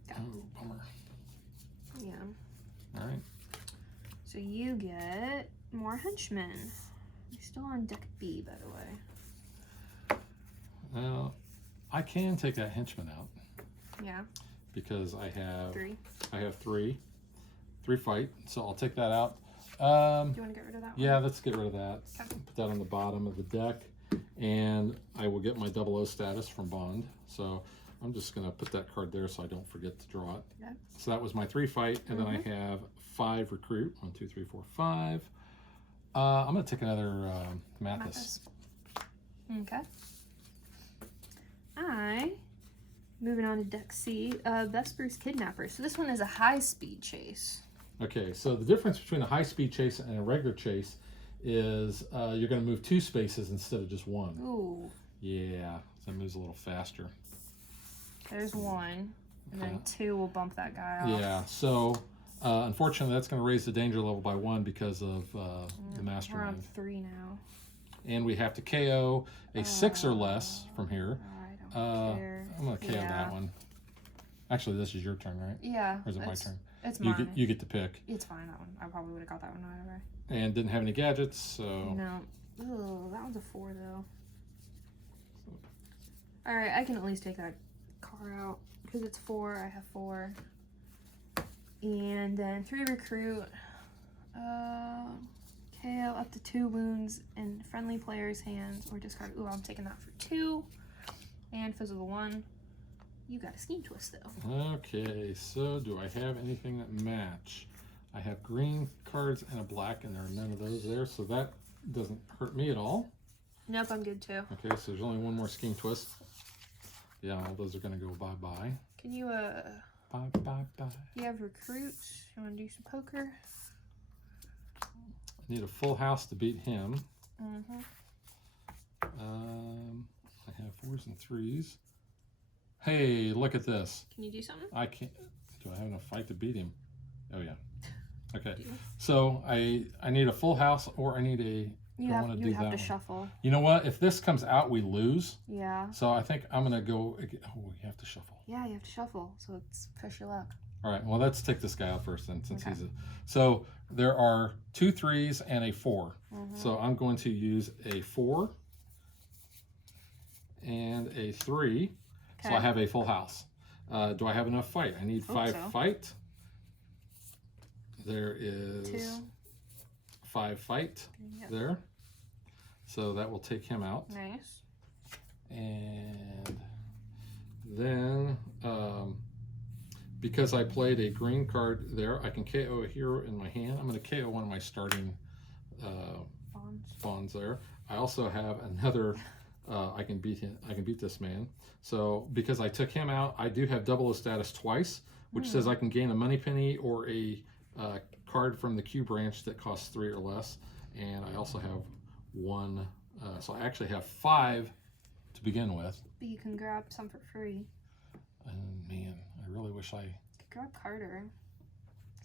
Yeah. Oh, bummer. Yeah. All right. So you get more henchmen. You're still on deck B, by the way. Now, I can take that henchman out Yeah. because I have 3. I have 3 fight, so I'll take that out. Do you want to get rid of that one? Yeah, let's get rid of that. Okay. Put that on the bottom of the deck, and I will get my 00 status from Bond. So I'm just gonna put that card there so I don't forget to draw it. Okay. So that was my 3 fight, and then I have 5 recruit. 1, 2, 3, 4, 5. I'm gonna take another Mathis. Okay. Moving on to deck C, Vesper's Kidnapper. So this one is a high-speed chase. Okay, so the difference between a high-speed chase and a regular chase is you're going to move 2 spaces instead of just 1. Ooh. Yeah, so it moves a little faster. There's 1, and then 2 will bump that guy off. Yeah, so unfortunately that's going to raise the danger level by 1 because of the We're on Mastermind. 3 now. And we have to KO a 6 or less from here. I don't care. I'm going to KO that one. Actually, this is your turn, right? Yeah. Or is it my turn? It's You mine. You get to pick. It's fine, that one. I probably would have got that one right away. And didn't have any gadgets, so... No. Ugh, that one's a 4, though. Alright, I can at least take that car out. Because it's 4, I have 4. And then 3 recruit. KO up to 2 wounds in friendly player's hands. Or discard. Ooh, I'm taking that for 2. And fizzle the 1. You got a scheme twist, though. Okay, so do I have anything that match? I have green cards and a black, and there are none of those there, so that doesn't hurt me at all. Nope, I'm good, too. Okay, so there's only 1 more scheme twist. Yeah, all those are going to go bye-bye. Can you, Bye-bye-bye. you have recruits? You want to do some poker? I need a full house to beat him. Mm-hmm. I have 4s and 3s. Hey, look at this. Can you do something? I can't. Do I have enough fight to beat him? Oh yeah. Okay. So I need a full house, or I need a. You have to shuffle. You know what? If this comes out, we lose. Yeah. So I think I'm gonna go. Oh, we have to shuffle. Yeah, you have to shuffle. So it's push your luck. All right. Well, let's take this guy out first, then, since Okay. he's a. So there are 2 3s and a 4. So I'm going to use a 4 and a 3. So I have a full house. Do I have enough fight? I need 5 fight. There is 2. 5 fight there. So that will take him out. Nice. And then, because I played a green card there, I can KO a hero in my hand. I'm going to KO one of my starting bonds there. I also have another. I can beat him. I can beat this man. So because I took him out, I do have double status twice, which says I can gain a money penny or a card from the Q branch that costs 3 or less. And I also have one. So I actually have 5 to begin with. But you can grab some for free. And man, I really wish I could grab Carter.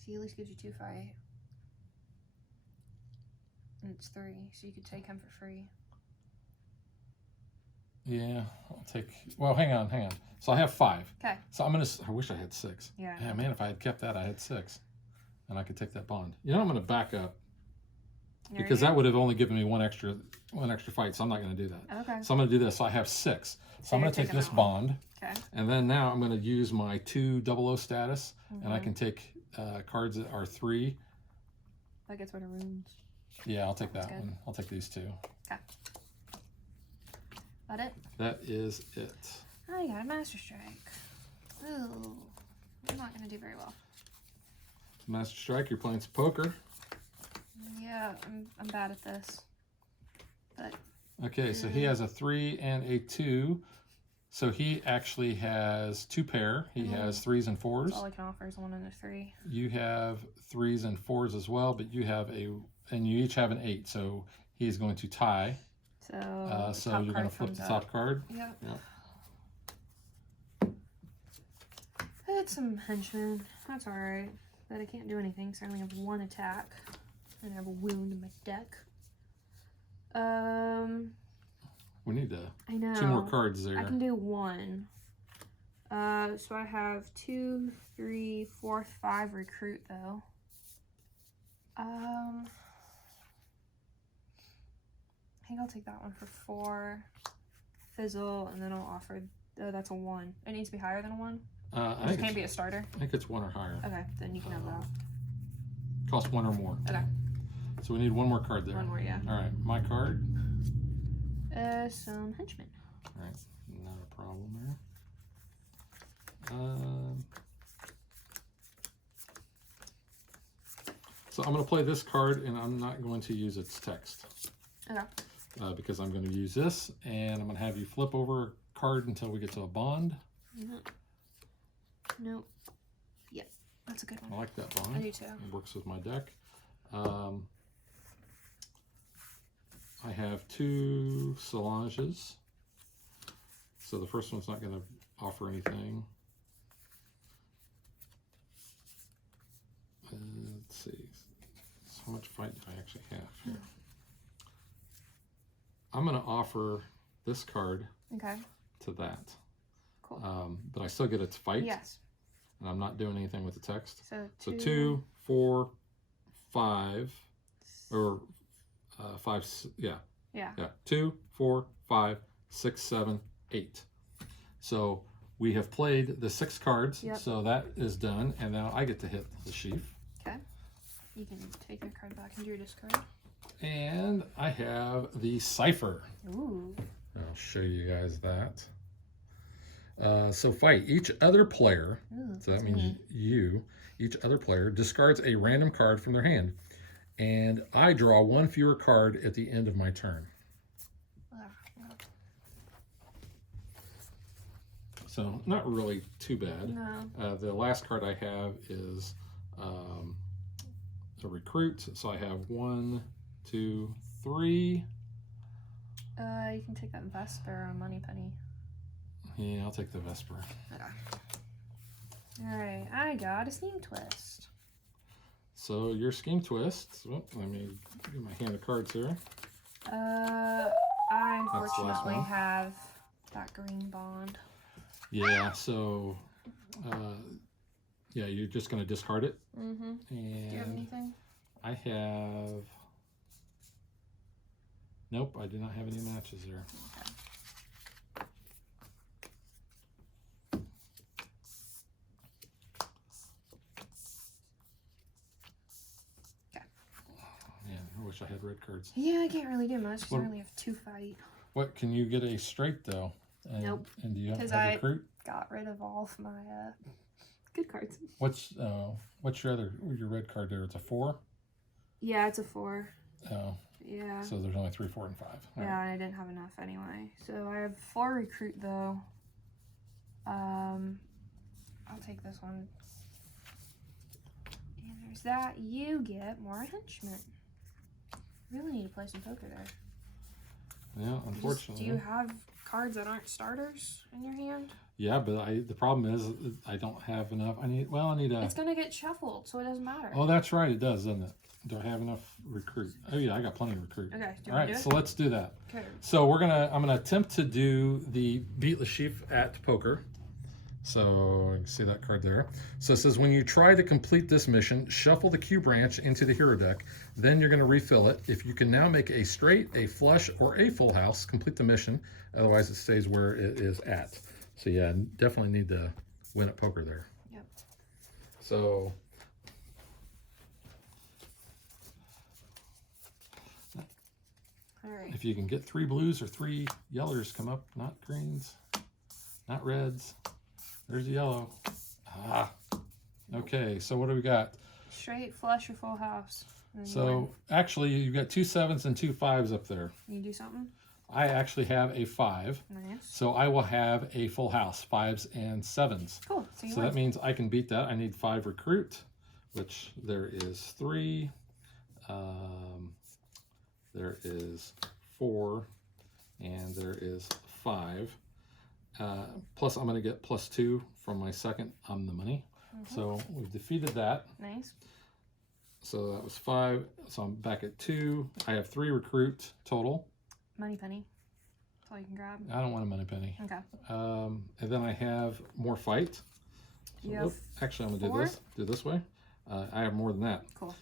He at least gives you 2 fight. And it's 3, so you could take him for free. Yeah, I'll take. Well, hang on. So I have 5. Okay. So I wish I had 6. Yeah. Yeah, man, if I had kept that, I had 6, and I could take that bond. You know, I'm going to back up because that would have only given me one extra fight. So I'm not going to do that. Okay. So I'm going to do this. So I have 6. So I'm going to take this bond. Okay. And then now I'm going to use my 2 00 status, and I can take cards that are 3. That gets rid of runes. Yeah, I'll take that one. I'll take these 2. Okay. That it? That is it. I got a Master Strike. Ooh, I'm not gonna do very well. Master Strike, you're playing some poker. Yeah, I'm bad at this. But okay, so he has a 3 and a 2. So he actually has 2 pair. He has 3s and 4s. That's all I can offer is 1 and a 3. You have 3s and 4s as well, but you have and you each have an 8. So he's going to tie. So you're going to flip the top card. Yep. I had some henchmen. That's alright. But I can't do anything, so I only have 1 attack. And I have a wound in my deck. We need I know. 2 more cards there. I can do 1. So I have 2, 3, 4, 5 recruit though. I think I'll take that one for 4. Fizzle, and then I'll offer. Oh, that's a 1. It needs to be higher than a 1. It can't be a starter. I think it's 1 or higher. Okay, then you can have that. Cost 1 or more. Okay. So we need 1 more card there. 1 more, yeah. All right, my card. Some henchmen. All right, not a problem there. So I'm going to play this card, and I'm not going to use its text. Okay. Because I'm going to use this, and I'm going to have you flip over a card until we get to a bond. Nope. Yep, that's a good one. I like that bond. I do too. It works with my deck. I have 2 Solanges. So the first one's not going to offer anything. Let's see. So how much fight do I actually have here? I'm going to offer this card to that. Cool. But I still get its fight. Yes. And I'm not doing anything with the text. So 2, 4, 5, or 5, yeah. 2, 4, 5, 6, 7, 8. So we have played the 6 cards. Yep. So that is done. And now I get to hit the sheaf. Okay. You can take your card back into your discard. And I have the cipher. Ooh. I'll show you guys that. So fight. Each other player, so that means each other player discards a random card from their hand. And I draw 1 fewer card at the end of my turn. So not really too bad. No. The last card I have is a recruit. So I have 1, 2, 3. You can take that Vesper on Money Penny. Yeah, I'll take the Vesper. Okay. Alright, I got a Scheme Twist. So your Scheme Twist. Well, let me get my hand of cards here. I unfortunately have that green bond. Yeah, so yeah, you're just gonna discard it. And do you have anything? I have. Nope, I do not have any matches there. Okay. wish I had red cards. Yeah, I can't really do much because I What- only have 2 fight. What, can you get a straight though? And, Nope. And do you have I recruit? got rid of all of my good cards. What's your red card there? It's a 4? Yeah, it's a 4. Oh. Yeah. So there's only 3, 4, and 5. All Yeah, right. I didn't have enough anyway. So I have 4 recruit though. I'll take this one. And there's that. You get more henchmen. Really need to play some poker there. Yeah, unfortunately. Do you have cards that aren't starters in your hand? Yeah, but the problem is I don't have enough. I need a. It's gonna get shuffled, so it doesn't matter. Oh, that's right. It does, doesn't it? Do I have enough recruit? Oh yeah, I got plenty of recruit. Okay. Do you All wanna right, do it? so let's do that. Okay. So I'm gonna attempt to do the beat the sheaf at poker. So you can see that card there. So it says when you try to complete this mission, shuffle the Q branch into the hero deck. Then you're going to refill it. If you can now make a straight, a flush, or a full house, complete the mission. Otherwise, it stays where it is at. So yeah, definitely need to win at poker there. Yep. So All right. if you can get 3 blues or 3 yellers come up, not greens, not reds. There's a yellow. Ah. Okay, so what do we got? Straight, flush, or full house. And then So actually, you've got 2 7s and 2 5s up there. you do something. I actually have a 5, Nice. so I will have a full house, 5s and 7s. Cool. So you So win. that means I can beat that. I need 5 recruit, which there is 3. There is 4, and there is 5. Plus, I'm going to get +2 from my second on the money. So we've defeated that. Nice. So that was 5. So I'm back at 2. I have 3 recruit total. Money penny. That's all you can grab. I don't want a money penny. Okay. And then I have more fight. So, You have actually, I'm going to 4? do this way. I have more than that. Cool.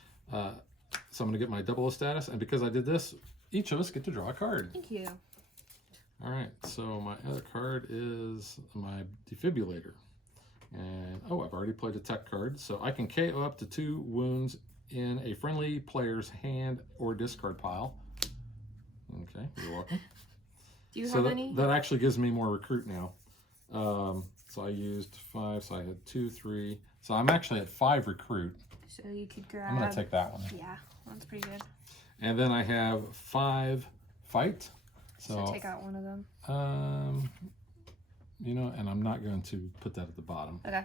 So I'm going to get my 00 status. And because I did this, each of us get to draw a card. Thank you. All right. So my other card is my defibrillator. And, oh, I've already played a tech card. So I can KO up to 2 wounds in a friendly player's hand or discard pile. Okay, you're welcome. Do you So have that, any? that actually gives me more recruit now. So I used 5, so I had 2, 3. So I'm actually at 5 recruit. So you could grab. I'm gonna take that one. Yeah, that's pretty good. And then I have 5 fight. So So, take out one of them. and I'm not going to put that at the bottom. Okay.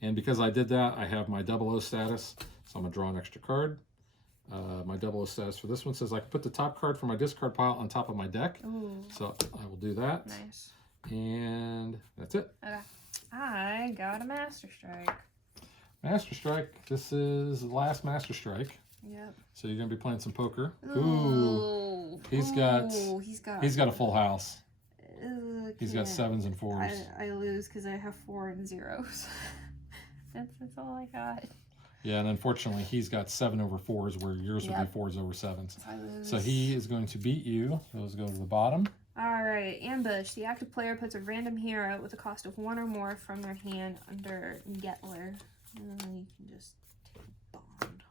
And because I did that, I have my 00 status. So I'm gonna draw an extra card. My 00 status for this one says I can put the top card from my discard pile on top of my deck. Ooh. So I will do that. Nice. And that's it. Okay. I got a Master Strike. Master Strike. This is the last Master Strike. Yep. So you're gonna be playing some poker. Ooh. Ooh. He's got He's got a full house. He's got can't. 7s and 4s. I lose because I have 4 and 0s. that's all I got. Yeah, and unfortunately he's got 7 over 4s where yours would Yep. be 4s over 7s. I lose. So he is going to beat you. Those go to the bottom. Alright, ambush. The active player puts a random hero with a cost of 1 or more from their hand under Getaway. You can just take a bond,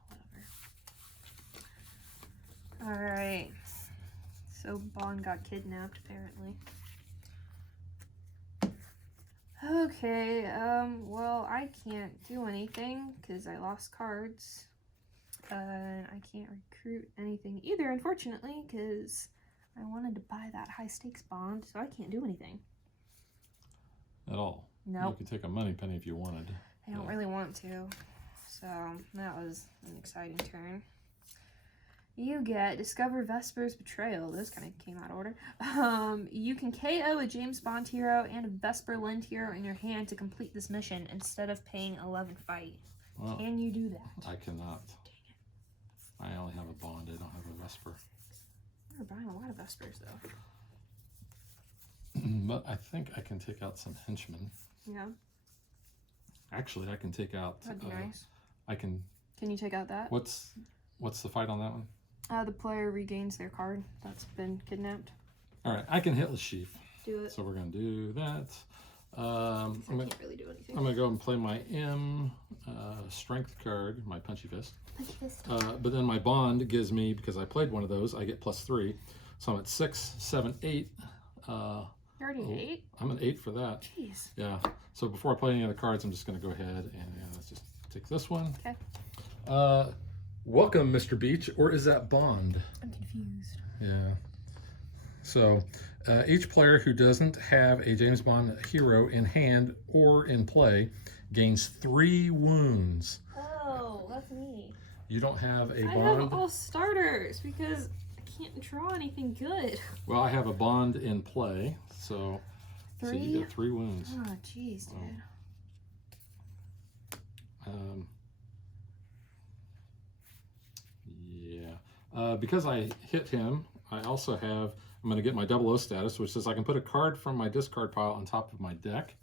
whatever. Alright. So Bond got kidnapped, apparently. Okay, well, I can't do anything because I lost cards. I can't recruit anything either, unfortunately, because I wanted to buy that high stakes bond, so I can't do anything. At all. Nope. You could take a money penny if you wanted. I don't really want to. So that was an exciting turn. You get Discover Vesper's Betrayal. Those kind of came out of order. You can KO a James Bond hero and a Vesper Lind hero in your hand to complete this mission instead of paying 11 fight. Well, Can you do that? I cannot. I only have a bond. I don't have a Vesper. We're buying a lot of Vespers though. But I think I can take out some henchmen. Yeah, Actually, I can take out. that'd be nice. I can. Can you take out that? What's the fight on that one? The player regains their card that's been kidnapped. All right, I can hit the sheaf. Do it. So we're gonna do that. I can't really do anything. I'm gonna go and play my M strength card, my punchy fist. But then my bond gives me, because I played one of those, I get +3. So I'm at 6, 7, 8. You're already at 8? I'm at 8 for that. Jeez. Yeah. So before I play any other cards, I'm just gonna go ahead and let's just take this one. Okay. Welcome, Mr. Beach, or is that Bond? I'm confused. Yeah. So each player who doesn't have a James Bond hero in hand or in play gains 3 wounds. Oh, that's me. You don't have a I Bond? have all starters because I can't draw anything good. Well, I have a Bond in play, so, 3? so you get 3 wounds. Oh, jeez, dude. Yeah. Because I hit him, I also have, I'm going to get my 00 status, which says I can put a card from my discard pile on top of my deck.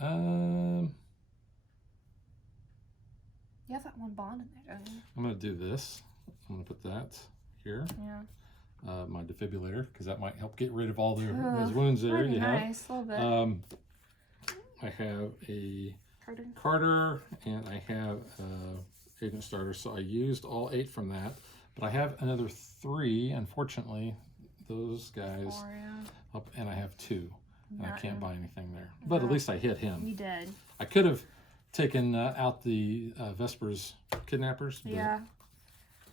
You have that one Bond in there, don't you? I'm going to do this. I'm going to put that here. Yeah. My defibrillator, because that might help get rid of all those wounds there you have. Nice, a little bit. I have a Carter, and I have Agent Starter, so I used all 8 from that. But I have another 3, unfortunately. Those guys, 4, yeah. up, and I have 2, and I can't buy anything there. No. But at least I hit him. You did. I could have taken out the Vespers kidnappers, but Yeah.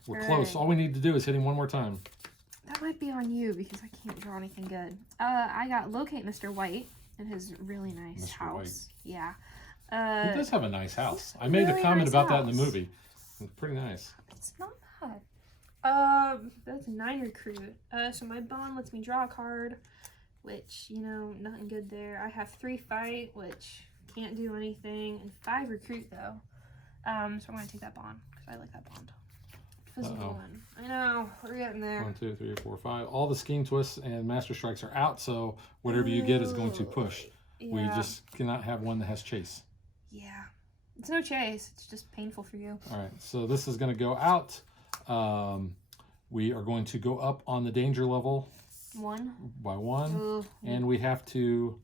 we're close. All we need to do is hit him one more time. That might be on you because I can't draw anything good. I got Locate Mr. White in his really nice Mr. house. White. Yeah. He does have a nice house. I made really a comment nice about that in the house. movie. It's pretty nice. It's not bad. That's a 9 recruit. So my Bond lets me draw a card, which, you know, nothing good there. I have 3 fight, which can't do anything, and 5 recruit though. So I'm gonna take that Bond because I like that Bond. Physical one. I know, we're getting there. 1, 2, 3, 4, 5. All the scheme twists and master strikes are out, so whatever you get is going to push. Yeah. We just cannot have one that has chase. Yeah. It's no chase. It's just painful for you. All right, so this is going to go out. We are going to go up on the danger level 1 by 1, Ooh. and we have to.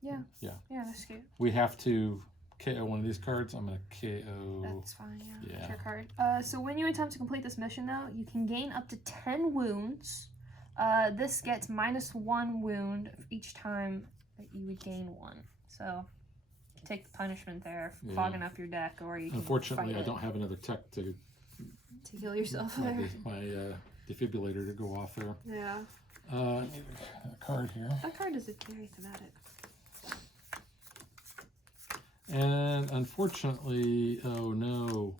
Yeah, that's good. We have to KO one of these cards. I'm going to KO. That's fine, yeah. Yeah. Your card. So when you attempt to complete this mission, though, you can gain up to 10 wounds. This gets -1 wound each time that you would gain 1. So take the punishment there, for clogging up your deck, or you can Unfortunately, fight I don't have another tech to heal yourself my, there. my defibrillator to go off there. Yeah. I need a card here. That card is very thematic. And unfortunately, oh no,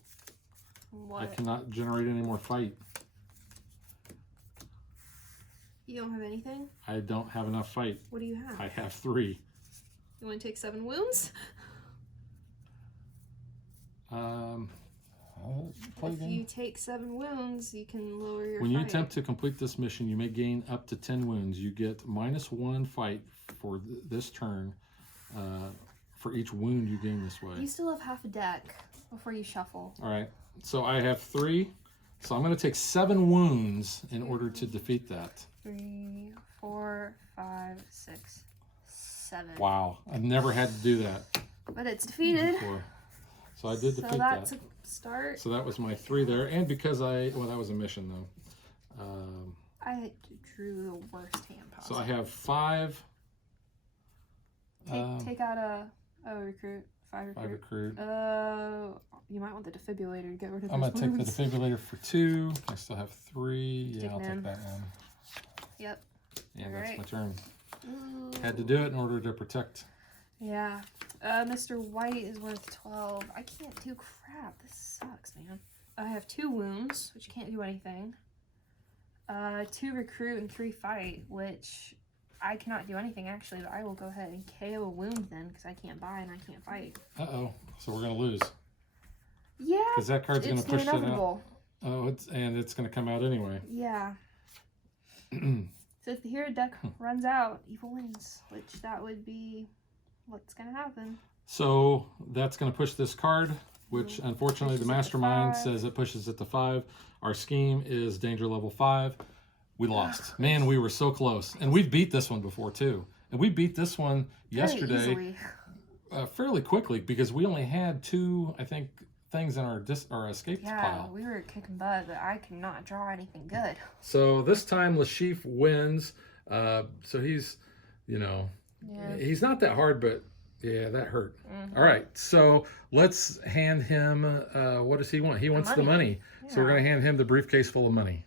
What? I cannot generate any more fight. You don't have anything? I don't have enough fight. What do you have? I have 3. You want to take 7 wounds? If you take 7 wounds, you can lower your When you fight. attempt to complete this mission, you may gain up to 10 wounds. You get -1 fight for this turn for each wound you gain this way. You still have half a deck before you shuffle. All right, so I have 3. So I'm going to take 7 wounds in order to defeat that. 3, 4, 5, 6, 7. Wow, I've never had to do that But it's defeated. before. So I did defeat So that's that. a start. So that was my 3 there, and because well, that was a mission though. I drew the worst hand So possible. I have 5. Take out a recruit. 5 recruit. 5 recruit. You might want the defibrillator to get rid of I'm those gonna take the wounds. defibrillator for 2. I still have 3. Yeah, Take I'll it take in. that one. Yep. Yeah, All that's right. my turn. Ooh. Had to do it in order to protect. Yeah. Mr. White is worth 12. I can't do crap. This sucks, man. I have 2 wounds, which can't do anything. 2 recruit and 3 fight, which I cannot do anything actually, but I will go ahead and KO a wound then because I can't buy and I can't fight. Uh-oh. So we're gonna lose. Yeah. Because that card's gonna It's push that out. inevitable. Oh, it's gonna come out anyway. Yeah. So if the hero deck runs out, evil wins, which that would be what's gonna happen. So that's gonna push this card, which unfortunately the Pushes it to mastermind 5. says it pushes it to 5. Our scheme is danger level 5. We lost. Man, we were so close. And we've beat this one before too. And we beat this one Very yesterday easily. fairly quickly because we only had 2, I think, things in our escape pile. We were kicking butt, but I could not draw anything good. So this time Lashif wins. So he's, you know, he's not that hard, but yeah, that hurt. All right, so let's hand him, what does he want? He wants the money. Yeah. So we're going to hand him the briefcase full of money.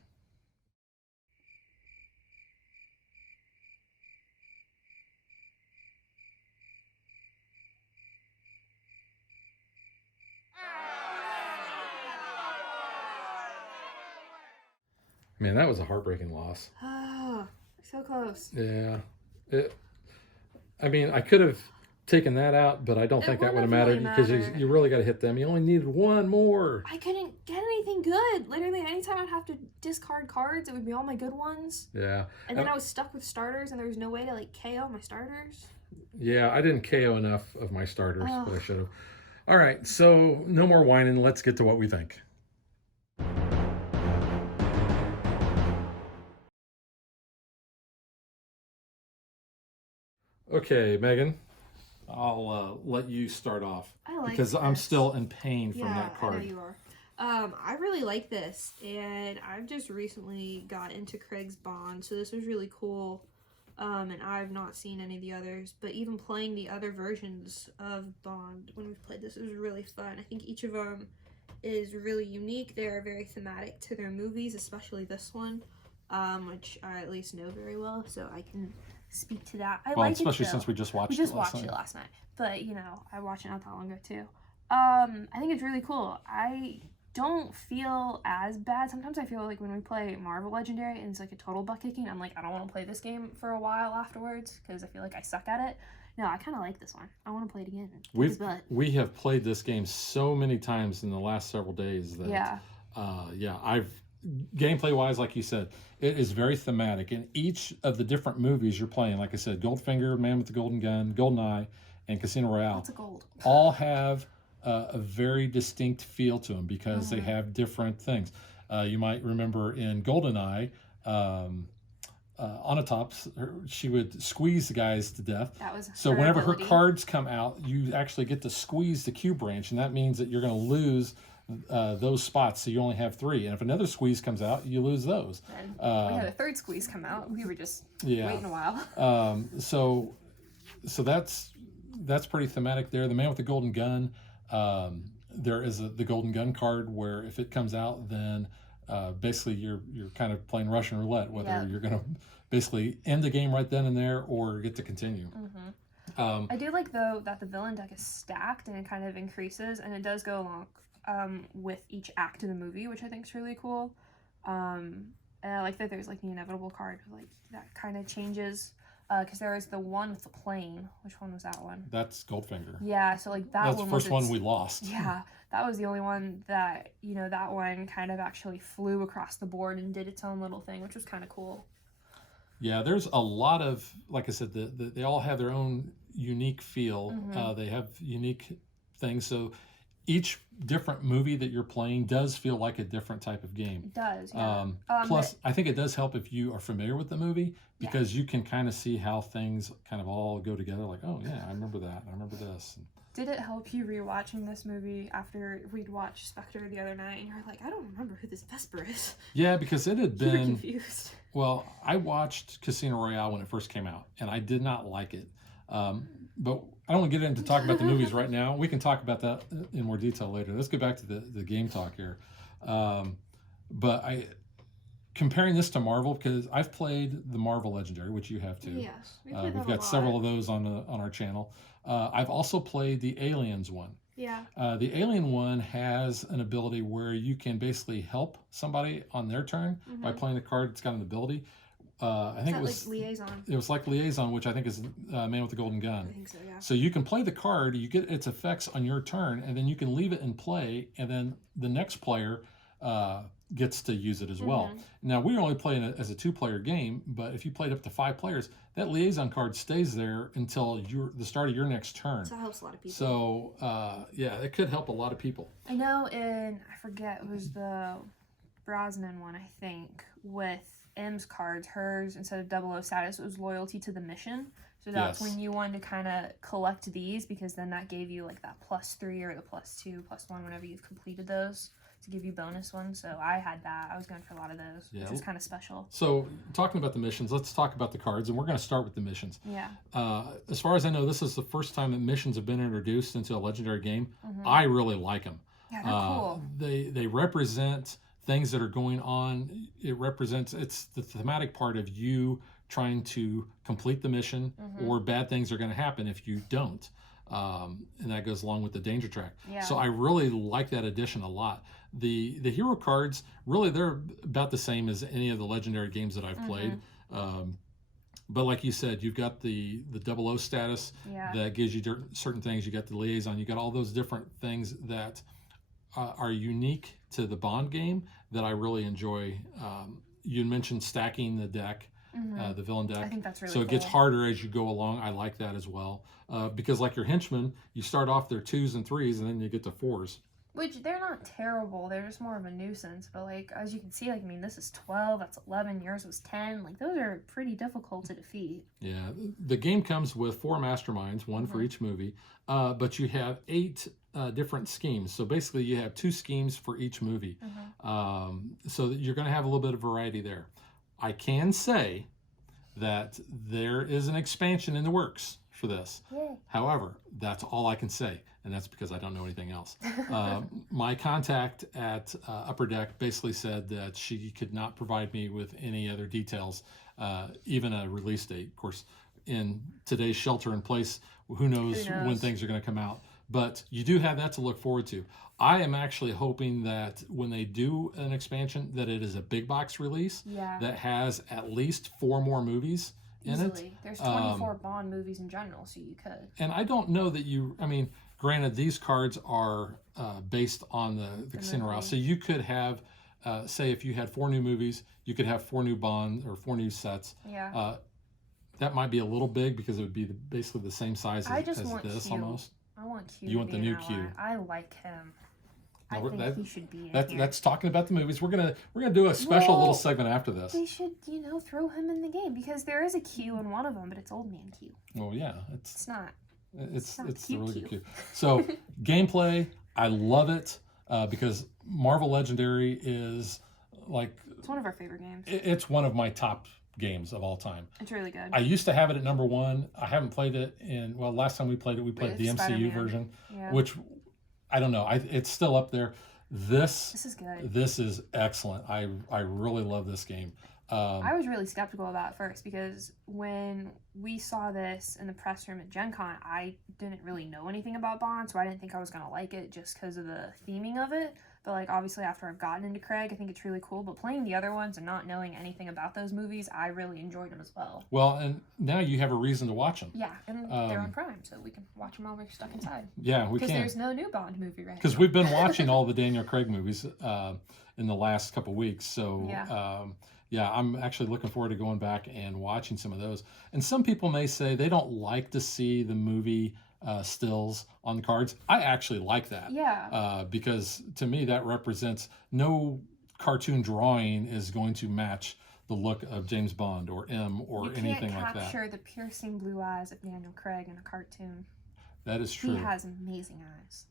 Man, that was a heartbreaking loss. Oh, so close. Yeah. I mean, I could have taken that out, but I don't think that would have mattered because you really got to hit them. You only needed one more. I couldn't get anything good. Literally, anytime I'd have to discard cards, it would be all my good ones. Yeah. And then I was stuck with starters, and there was no way to like KO my starters. Yeah, I didn't KO enough of my starters, but I should have. All right, so no more whining. Let's get to what we think. Okay, Megan, I'll let you start off because I'm still in pain from that card. I know you are. I really like this, and I've just recently got into Craig's Bond, so this was really cool. And I've not seen any of the others, but even playing the other versions of Bond when we've played this, it was really fun. I think each of them is really unique. They are very thematic to their movies, especially this one, which I at least know very well, so I can speak to that. Especially since we just watched it last night. But, you know, I watched it not that long ago, too. I think it's really cool. I don't feel as bad. Sometimes I feel like when we play Marvel Legendary and it's like a total butt kicking, I'm like, I don't want to play this game for a while afterwards because I feel like I suck at it. No, I kind of like this one. I want to play it again. We have played this game so many times in the last several days that gameplay wise, like you said, it is very thematic. In each of the different movies you're playing, like I said, Goldfinger, Man with the Golden Gun, GoldenEye, and Casino Royale, lots of gold, all have a very distinct feel to them because they have different things. You might remember in GoldenEye, Onatops, she would squeeze the guys to death. That was so whenever her cards come out, you actually get to squeeze the Q branch, and that means that you're going to lose those spots, so you only have 3. And if another squeeze comes out, you lose those. And we had a third squeeze come out. We were just waiting a while. So that's pretty thematic there. The Man with the Golden Gun, there is the Golden Gun card where if it comes out, then basically you're kind of playing Russian roulette, whether you're going to basically end the game right then and there or get to continue. I do like, though, that the villain deck is stacked and it kind of increases, and it does go along with each act of the movie, which I think is really cool. And I like that there's like the inevitable card, like that kind of changes. Because there was the one with the plane. Which one was that one? That's Goldfinger. Yeah, so like that That's one the first one we lost. Yeah, that was the only one that, you know, that one kind of actually flew across the board and did its own little thing, which was kind of cool. Yeah, there's a lot of, like I said, they all have their own unique feel. They have unique things. So each different movie that you're playing does feel like a different type of game. It does, yeah. Plus, I think it does help if you are familiar with the movie because you can kind of see how things kind of all go together. Like, oh, yeah, I remember that. I remember this. Did it help you rewatching this movie after we'd watched Spectre the other night and you're like, I don't remember who this Vesper is? Yeah, because it had been... You were confused. Well, I watched Casino Royale when it first came out, and I did not like it. But I don't want to get into talking about the movies right now. We can talk about that in more detail later. Let's get back to the game talk here. But comparing this to Marvel, because I've played the Marvel Legendary, which you have too. Yes, we've got several of those on our channel. I've also played the Aliens one. Yeah. The Alien one has an ability where you can basically help somebody on their turn by playing a card that's got an ability. I think it was like Liaison. It was like Liaison, which I think is Man with the Golden Gun. I think so, yeah. So you can play the card, you get its effects on your turn, and then you can leave it in play, and then the next player gets to use it as well. Now, we're only playing it as a 2-player game, but if you played up to 5 players, that Liaison card stays there until the start of your next turn. So that helps a lot of people. So, yeah, it could help a lot of people. I know I forget, it was the Brosnan one, I think, with M's cards, hers, instead of 00 status, it was loyalty to the mission. So that's Yes. when you wanted to kind of collect these, because then that gave you like that +3 or the +2, +1 whenever you've completed those, to give you bonus ones. So I had that. I was going for a lot of those, which is kind of special. So talking about the missions, let's talk about the cards, and we're going to start with the missions. Yeah. As far as I know, this is the first time that missions have been introduced into a legendary game. I really like them. Yeah, they're cool. They represent things that are going on. It's the thematic part of you trying to complete the mission, or bad things are going to happen if you don't. And that goes along with the danger track. Yeah. So I really like that addition a lot. The hero cards, really, they're about the same as any of the legendary games that I've played. But like you said, you've got the 00 status that gives you certain things. You got the liaison. You got all those different things that are unique to the Bond game that I really enjoy. You mentioned stacking the deck, the villain deck. I think that's really so cool. It gets harder as you go along. I like that as well. Because like your henchmen, you start off their 2s and 3s, and then you get to 4s. Which, they're not terrible. They're just more of a nuisance. But, like, as you can see, like, I mean, this is 12, that's 11, yours was 10. Like, those are pretty difficult to defeat. Yeah. The game comes with 4 masterminds, one for each movie. But you have 8 different schemes. So basically, you have 2 schemes for each movie. So that you're going to have a little bit of variety there. I can say that there is an expansion in the works for this. Yay. However, that's all I can say, and that's because I don't know anything else. My contact at Upper Deck basically said that she could not provide me with any other details, even a release date. Of course, in today's shelter in place, who knows when things are going to come out. But you do have that to look forward to. I am actually hoping that when they do an expansion, that it is a big box release that has at least 4 more movies in it. There's 24 Bond movies in general, so you could. And I don't know that granted, these cards are based on the Casino Royale. So you could have, say, if you had 4 new movies, you could have 4 new Bond or 4 new sets. Yeah. That might be a little big because it would be basically the same size as this Q. almost. I want Q. You want the new Q. I like him. No, I think he should be in here. That's talking about the movies. We're gonna do a special little segment after this. They should, throw him in the game, because there is a Q in one of them, but it's Old Man Q. Well, yeah, it's not. It's not the really Q. good Q. So gameplay, I love it because Marvel Legendary is like it's one of our favorite games. It's one of my top games of all time. It's really good. I used to have it at number 1. I haven't played it last time we played it, we played the MCU Spider-Man version, yeah. which I don't know. It's still up there. This is good. This is excellent. I really love this game. I was really skeptical about it first, because when we saw this in the press room at Gen Con, I didn't really know anything about Bond, so I didn't think I was going to like it just because of the theming of it. But, like, obviously after I've gotten into Craig, I think it's really cool. But playing the other ones and not knowing anything about those movies, I really enjoyed them as well. Well, and now you have a reason to watch them. Yeah, and they're on Prime, so we can watch them while we're stuck inside. Yeah, we can. Because there's no new Bond movie right now. Because we've been watching all the Daniel Craig movies in the last couple weeks. So, yeah, I'm actually looking forward to going back and watching some of those. And some people may say they don't like to see the movie stills on the cards. I actually like that. Yeah. Because to me, that represents no cartoon drawing is going to match the look of James Bond or M or anything like that. You can't capture the piercing blue eyes of Daniel Craig in a cartoon. That is true. He has amazing eyes.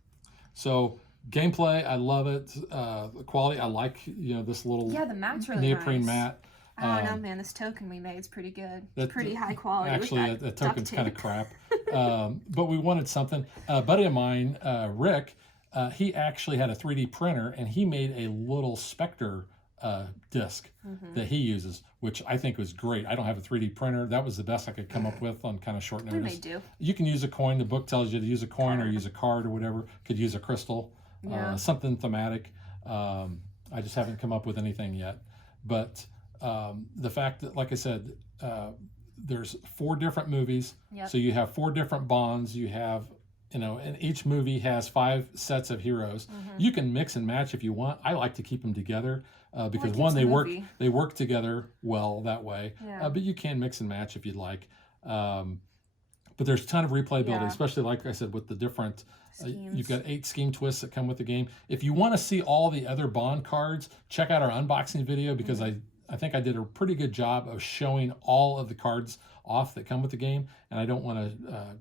So gameplay, I love it. The quality, I like this little the mat's really neoprene nice. mat. I don't know, man. This token we made is pretty good. It's pretty high quality. Actually, the token's kind of crap. But we wanted something. A buddy of mine, Rick, he actually had a 3D printer, and he made a little Spectre disc that he uses, which I think was great. I don't have a 3D printer. That was the best I could come up with on kind of short notice. We may do. You can use a coin. The book tells you to use a coin or use a card or whatever. Could use a crystal, something thematic. I just haven't come up with anything yet. But the fact that, like I said, there's 4 different movies. Yep. So you have 4 different Bonds. You have, and each movie has 5 sets of heroes. You can mix and match if you want. I like to keep them together because one, they work together well that way. Yeah. But you can mix and match if you'd like. But there's a ton of replayability, especially like I said with the different. You've got 8 scheme twists that come with the game. If you want to see all the other Bond cards, check out our unboxing video because I think I did a pretty good job of showing all of the cards off that come with the game, and I don't want to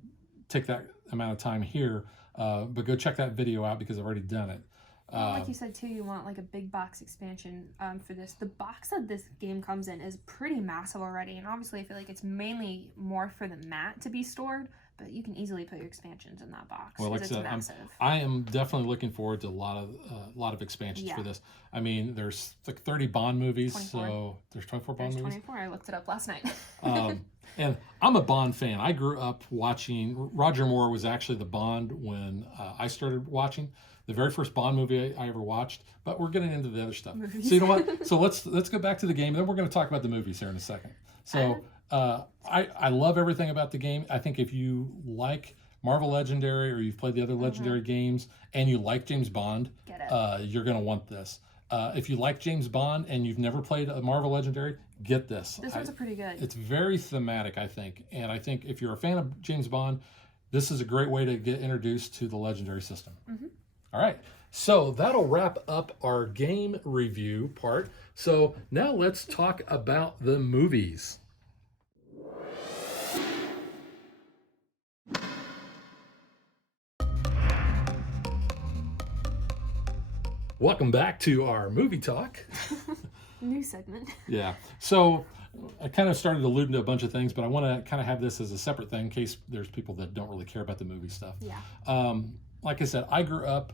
take that amount of time here, but go check that video out because I've already done it. Well, like you said too, you want like a big box expansion for this. The box that this game comes in is pretty massive already, and obviously I feel like it's mainly more for the mat to be stored, but you can easily put your expansions in that box. Well, like I it's said, massive. I am definitely looking forward to a lot of expansions for this. I mean, there's like 30 Bond movies, 24. so there's 24 Bond movies. 24. I looked it up last night. And I'm a Bond fan. I grew up watching. Roger Moore was actually the Bond when I started watching. The very first Bond movie I ever watched, but we're getting into the other stuff. So you know what? So let's go back to the game, and then we're going to talk about the movies here in a second. So I love everything about the game. I think if you like Marvel Legendary or you've played the other Legendary games and you like James Bond, you're going to want this. If you like James Bond and you've never played a Marvel Legendary, get this. This one's pretty good. It's very thematic, I think. And I think if you're a fan of James Bond, this is a great way to get introduced to the Legendary system. All right, so that'll wrap up our game review part. So now let's talk about the movies. Welcome back to our movie talk. New segment. Yeah, so I kind of started alluding to a bunch of things, but I want to kind of have this as a separate thing in case there's people that don't really care about the movie stuff. Yeah. Like I said, I grew up,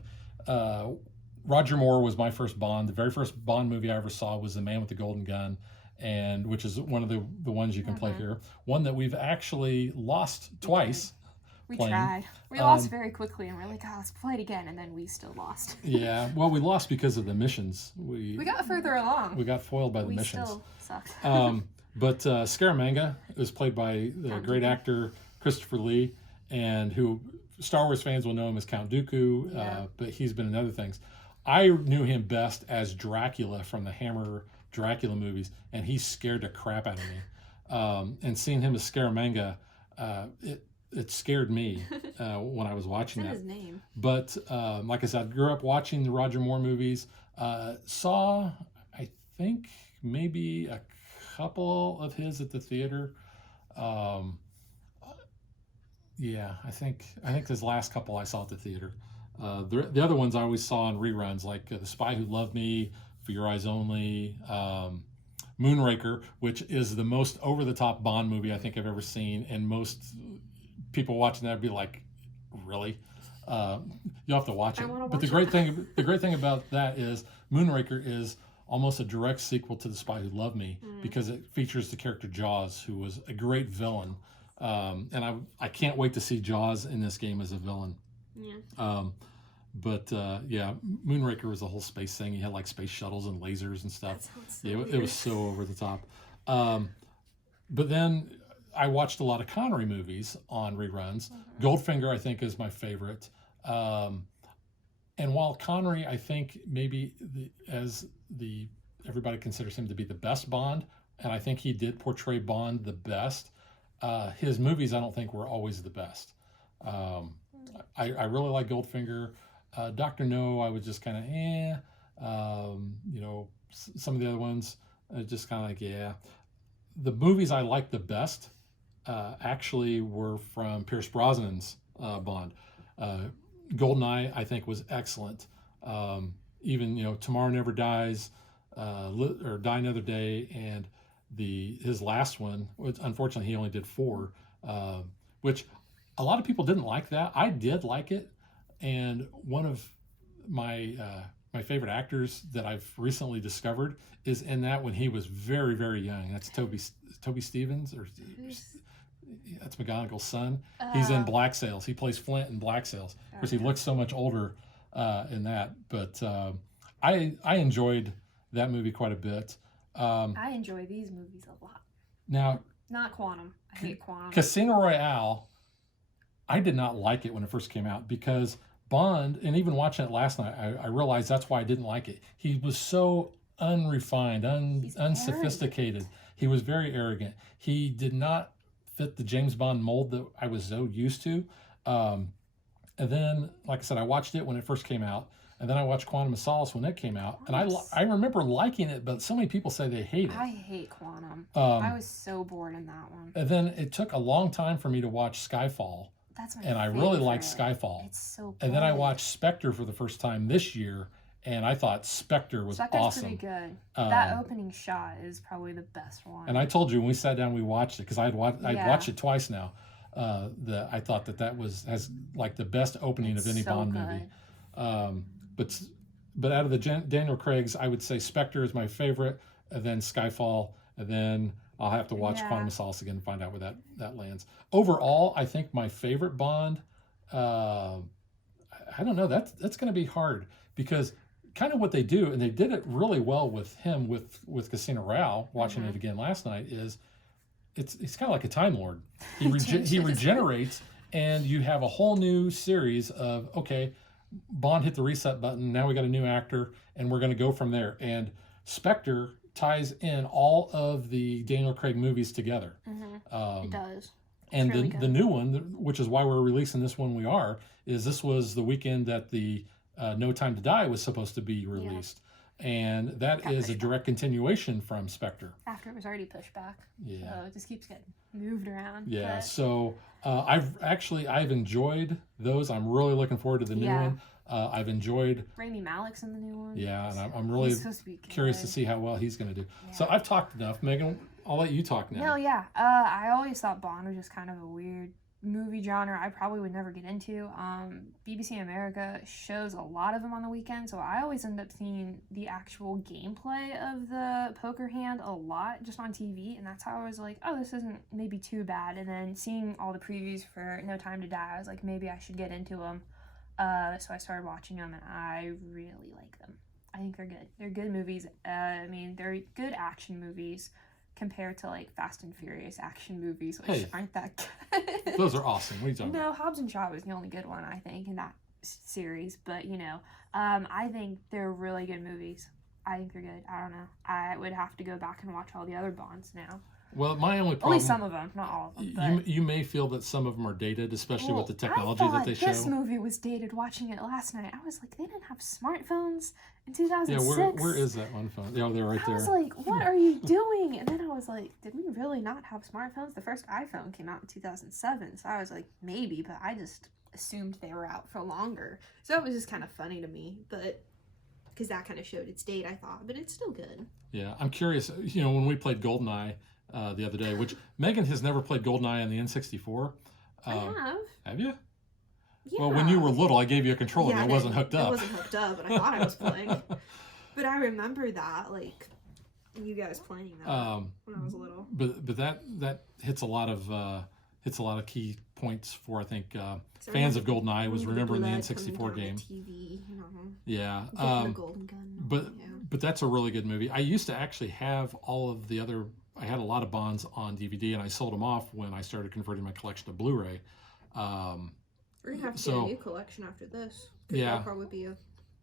Roger Moore was my first Bond. The very first Bond movie I ever saw was The Man with the Golden Gun, and which is one of the ones you can play here. One that we've actually lost twice. We tried. We lost very quickly, and we're like, let's play it again, and then we still lost. Yeah, well, we lost because of the missions. We got further along. We got foiled by the missions. We still sucked. But Scaramanga was played by the great actor Christopher Lee, and who Star Wars fans will know him as Count Dooku, but he's been in other things. I knew him best as Dracula from the Hammer Dracula movies, and he scared the crap out of me. And seeing him as Scaramanga, it scared me when I was watching that. His name. But like I said, I grew up watching the Roger Moore movies. Saw, I think, maybe a couple of his at the theater. Yeah, I think his last couple I saw at the theater. The other ones I always saw in reruns, like The Spy Who Loved Me, For Your Eyes Only, Moonraker, which is the most over-the-top Bond movie I think I've ever seen, and most people watching that would be like, really? You'll have to watch it. But the great thing about that is Moonraker is almost a direct sequel to The Spy Who Loved Me because it features the character Jaws, who was a great villain. And I can't wait to see Jaws in this game as a villain. Yeah. But Moonraker was a whole space thing. He had like space shuttles and lasers and stuff. It was so over the top. But then I watched a lot of Connery movies on reruns. Goldfinger, I think, is my favorite. And while Connery, I think maybe everybody considers him to be the best Bond, and I think he did portray Bond the best. His movies, I don't think, were always the best. I really like Goldfinger. Dr. No, I was just kind of some of the other ones, just kind of like, yeah. The movies I liked the best actually were from Pierce Brosnan's Bond. Goldeneye, I think, was excellent. Even, Tomorrow Never Dies, or Die Another Day, and his last one, which unfortunately he only did 4, which a lot of people didn't like that. I did like it, and one of my favorite actors that I've recently discovered is in that when he was very, very young. That's Toby Stevens, or that's McGonagall's son. He's in Black Sails. He plays Flint in Black Sails. Of course, he looks so much older in that, but I enjoyed that movie quite a bit. I enjoy these movies a lot. Now, not Quantum. I hate Quantum. Casino Royale, I did not like it when it first came out because Bond, and even watching it last night, I realized that's why I didn't like it. He was so unrefined, unsophisticated. Arrogant. He was very arrogant. He did not fit the James Bond mold that I was so used to. And then, like I said, I watched it when it first came out. and then I watched Quantum of Solace when it came out, and I remember liking it, but so many people say they hate it. I hate Quantum. I was so bored in that one. And then it took a long time for me to watch Skyfall. That's my and I favorite. really liked Skyfall. It's so good. And then I watched Spectre for the first time this year, and I thought Spectre was Spectre's awesome. pretty good. That opening shot is probably the best one. And I told you when we sat down, we watched it because I'd watched it twice now. I thought that has like the best opening of any Bond movie. But out of the Daniel Craig's, I would say Spectre is my favorite, and then Skyfall, and then I'll have to watch Quantum of Solace again and find out where that lands. Overall, I think my favorite Bond, I don't know, that's going to be hard because kind of what they do, and they did it really well with him with Casino Royale, watching it again last night, is it's kind of like a Time Lord. He regenerates, and you have a whole new series of, okay, Bond hit the reset button, now we got a new actor, and we're going to go from there. And Spectre ties in all of the Daniel Craig movies together. It does. And the new one, which is why we're releasing this one is this was the weekend that the No Time to Die was supposed to be released. And that is a direct continuation from Spectre. After it was already pushed back. Yeah. So it just keeps getting moved around. Yeah, so I've enjoyed those. I'm really looking forward to the new one. I've enjoyed Rami Malek's in the new one. Yeah, and I'm really curious to see how well he's going to do. Yeah. So I've talked enough. Megan, I'll let you talk now. No, yeah. I always thought Bond was just kind of a weird movie genre I probably would never get into. BBC America shows a lot of them on the weekend, so I always end up seeing the actual gameplay of the poker hand a lot just on TV, and that's how I was like, oh, this isn't maybe too bad. And then seeing all the previews for No Time to Die, I was like, maybe I should get into them. So I started watching them, and I really like them. I think they're good. They're good movies. I mean, they're good action movies compared to like Fast and Furious action movies, which aren't that good. Those are awesome. What are you talking about? No, Hobbs and Shaw was the only good one, I think, in that series. But, I think they're really good movies. I think they're good. I don't know. I would have to go back and watch all the other Bonds now. Well, my only problem... Only some of them, not all of them. But you may feel that some of them are dated, especially with the technology that they show. This movie was dated watching it last night. I was like, they didn't have smartphones in 2006. Yeah, where is that one phone? Yeah, they're right there. I was like, what are you doing? And then I was like, did we really not have smartphones? The first iPhone came out in 2007. So I was like, maybe, but I just assumed they were out for longer. So it was just kind of funny to me, but... because that kind of showed its date, I thought, but it's still good. Yeah, I'm curious. When we played GoldenEye the other day, which Megan has never played GoldenEye on the N64. I have. Have you? Yeah. Well, when you were little, I gave you a controller, and it wasn't hooked up. It wasn't hooked up, but I thought I was playing. But I remember that, like, you guys playing that when I was little. But that hits a lot of key points for, I think, fans of GoldenEye was remembering the N64 game. TV, Yeah. The golden gun. But that's a really good movie. I used to actually have all of the other... I had a lot of Bonds on DVD, and I sold them off when I started converting my collection to Blu-ray. We're going to have to get a new collection after this. Yeah. That'll probably be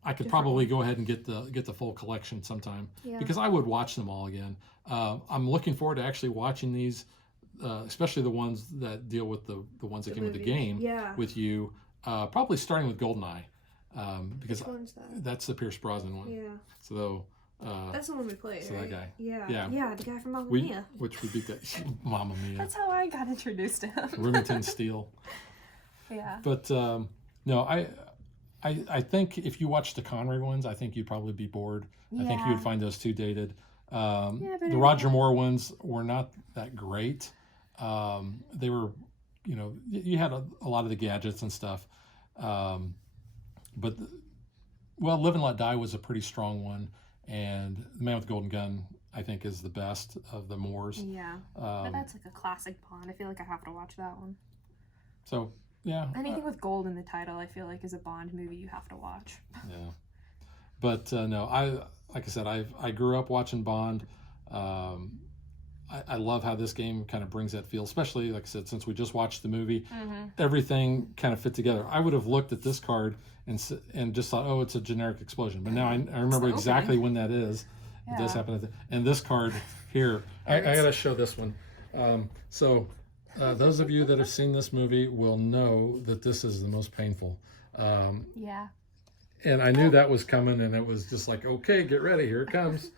I could probably go ahead and get the full collection sometime. Yeah. Because I would watch them all again. I'm looking forward to actually watching these... especially the ones that deal with the ones that came with the game with you, probably starting with GoldenEye, because that's the Pierce Brosnan one. Yeah. So that's the one we played. So right? that guy. Yeah, the guy from Mamma Mia. Which we beat that Mamma Mia. That's how I got introduced to him. Remington Steele. Yeah. But no, I think if you watch the Connery ones, I think you'd probably be bored. Yeah. I think you would find those too dated. The Roger Moore ones were not that great. They were, you had a lot of the gadgets and stuff. But Live and Let Die was a pretty strong one. And The Man with the Golden Gun, I think, is the best of the Moores. Yeah. But that's like a classic Bond. I feel like I have to watch that one. So, yeah. Anything with gold in the title, I feel like, is a Bond movie you have to watch. Yeah. But, no, like I said, I grew up watching Bond. I love how this game kind of brings that feel, especially, like I said, since we just watched the movie, everything kind of fit together. I would have looked at this card and just thought, oh, it's a generic explosion. But now I remember exactly when that is. Yeah. It does happen. And this card here, I got to show this one. So those of you that have seen this movie will know that this is the most painful. Yeah. And I knew that was coming, and it was just like, okay, get ready, here it comes.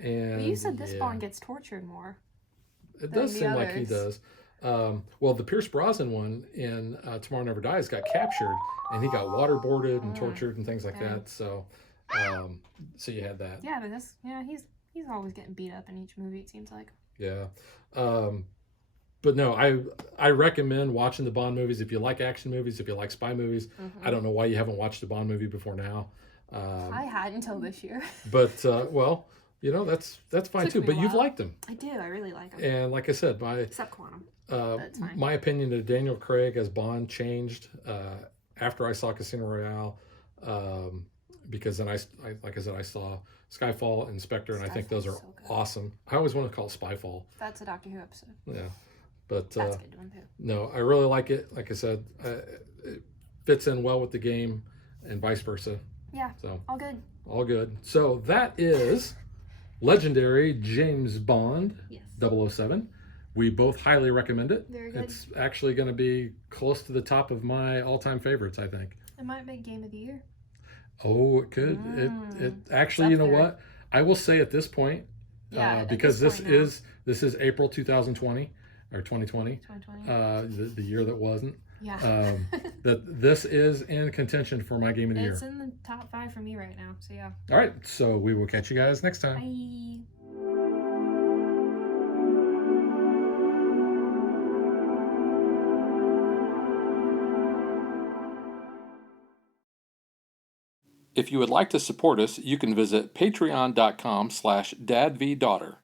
And Well, you said this Bond gets tortured more. It does the seem like he others. does. Well, the Pierce Brosnan one in Tomorrow Never Dies got captured, and he got waterboarded and tortured and things like that. So, so you had that. Yeah, but he's always getting beat up in each movie. It seems like. Yeah. But no, I recommend watching the Bond movies if you like action movies, if you like spy movies. I don't know why you haven't watched a Bond movie before now. I had until this year. But well, you know that's fine Took too. me a But you've while. liked them, I do. I really like them. and like I said, Except Quantum. That's fine. my opinion of Daniel Craig as Bond changed after I saw Casino Royale, because then I like I said, I saw Skyfall and Spectre, and I think those are Skyfall's so good. awesome. I always want to call it Spyfall. That's a Doctor Who episode. Yeah, but That's a good one too. no, I really like it. Like I said, it fits in well with the game, and vice versa. Yeah. So All good. all good. So that is legendary James Bond Yes. 007. We both highly recommend it. Very good. It's actually going to be close to the top of my all-time favorites, I think. It might make Game of the Year. Oh, it could. It actually, you know up there. what? I will say at this point, Yeah, at because this point now. this is April 2020 or 2020, 2020. the year that wasn't. Yeah. That this is in contention for my game of the year. It's in the top 5 for me right now. So yeah. All right, so we will catch you guys next time. Bye. If you would like to support us, you can visit patreon.com/dadvdaughter.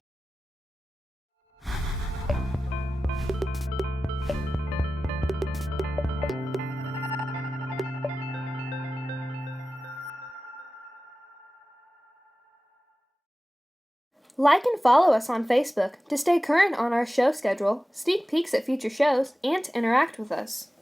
Like and follow us on Facebook to stay current on our show schedule, sneak peeks at future shows, and to interact with us.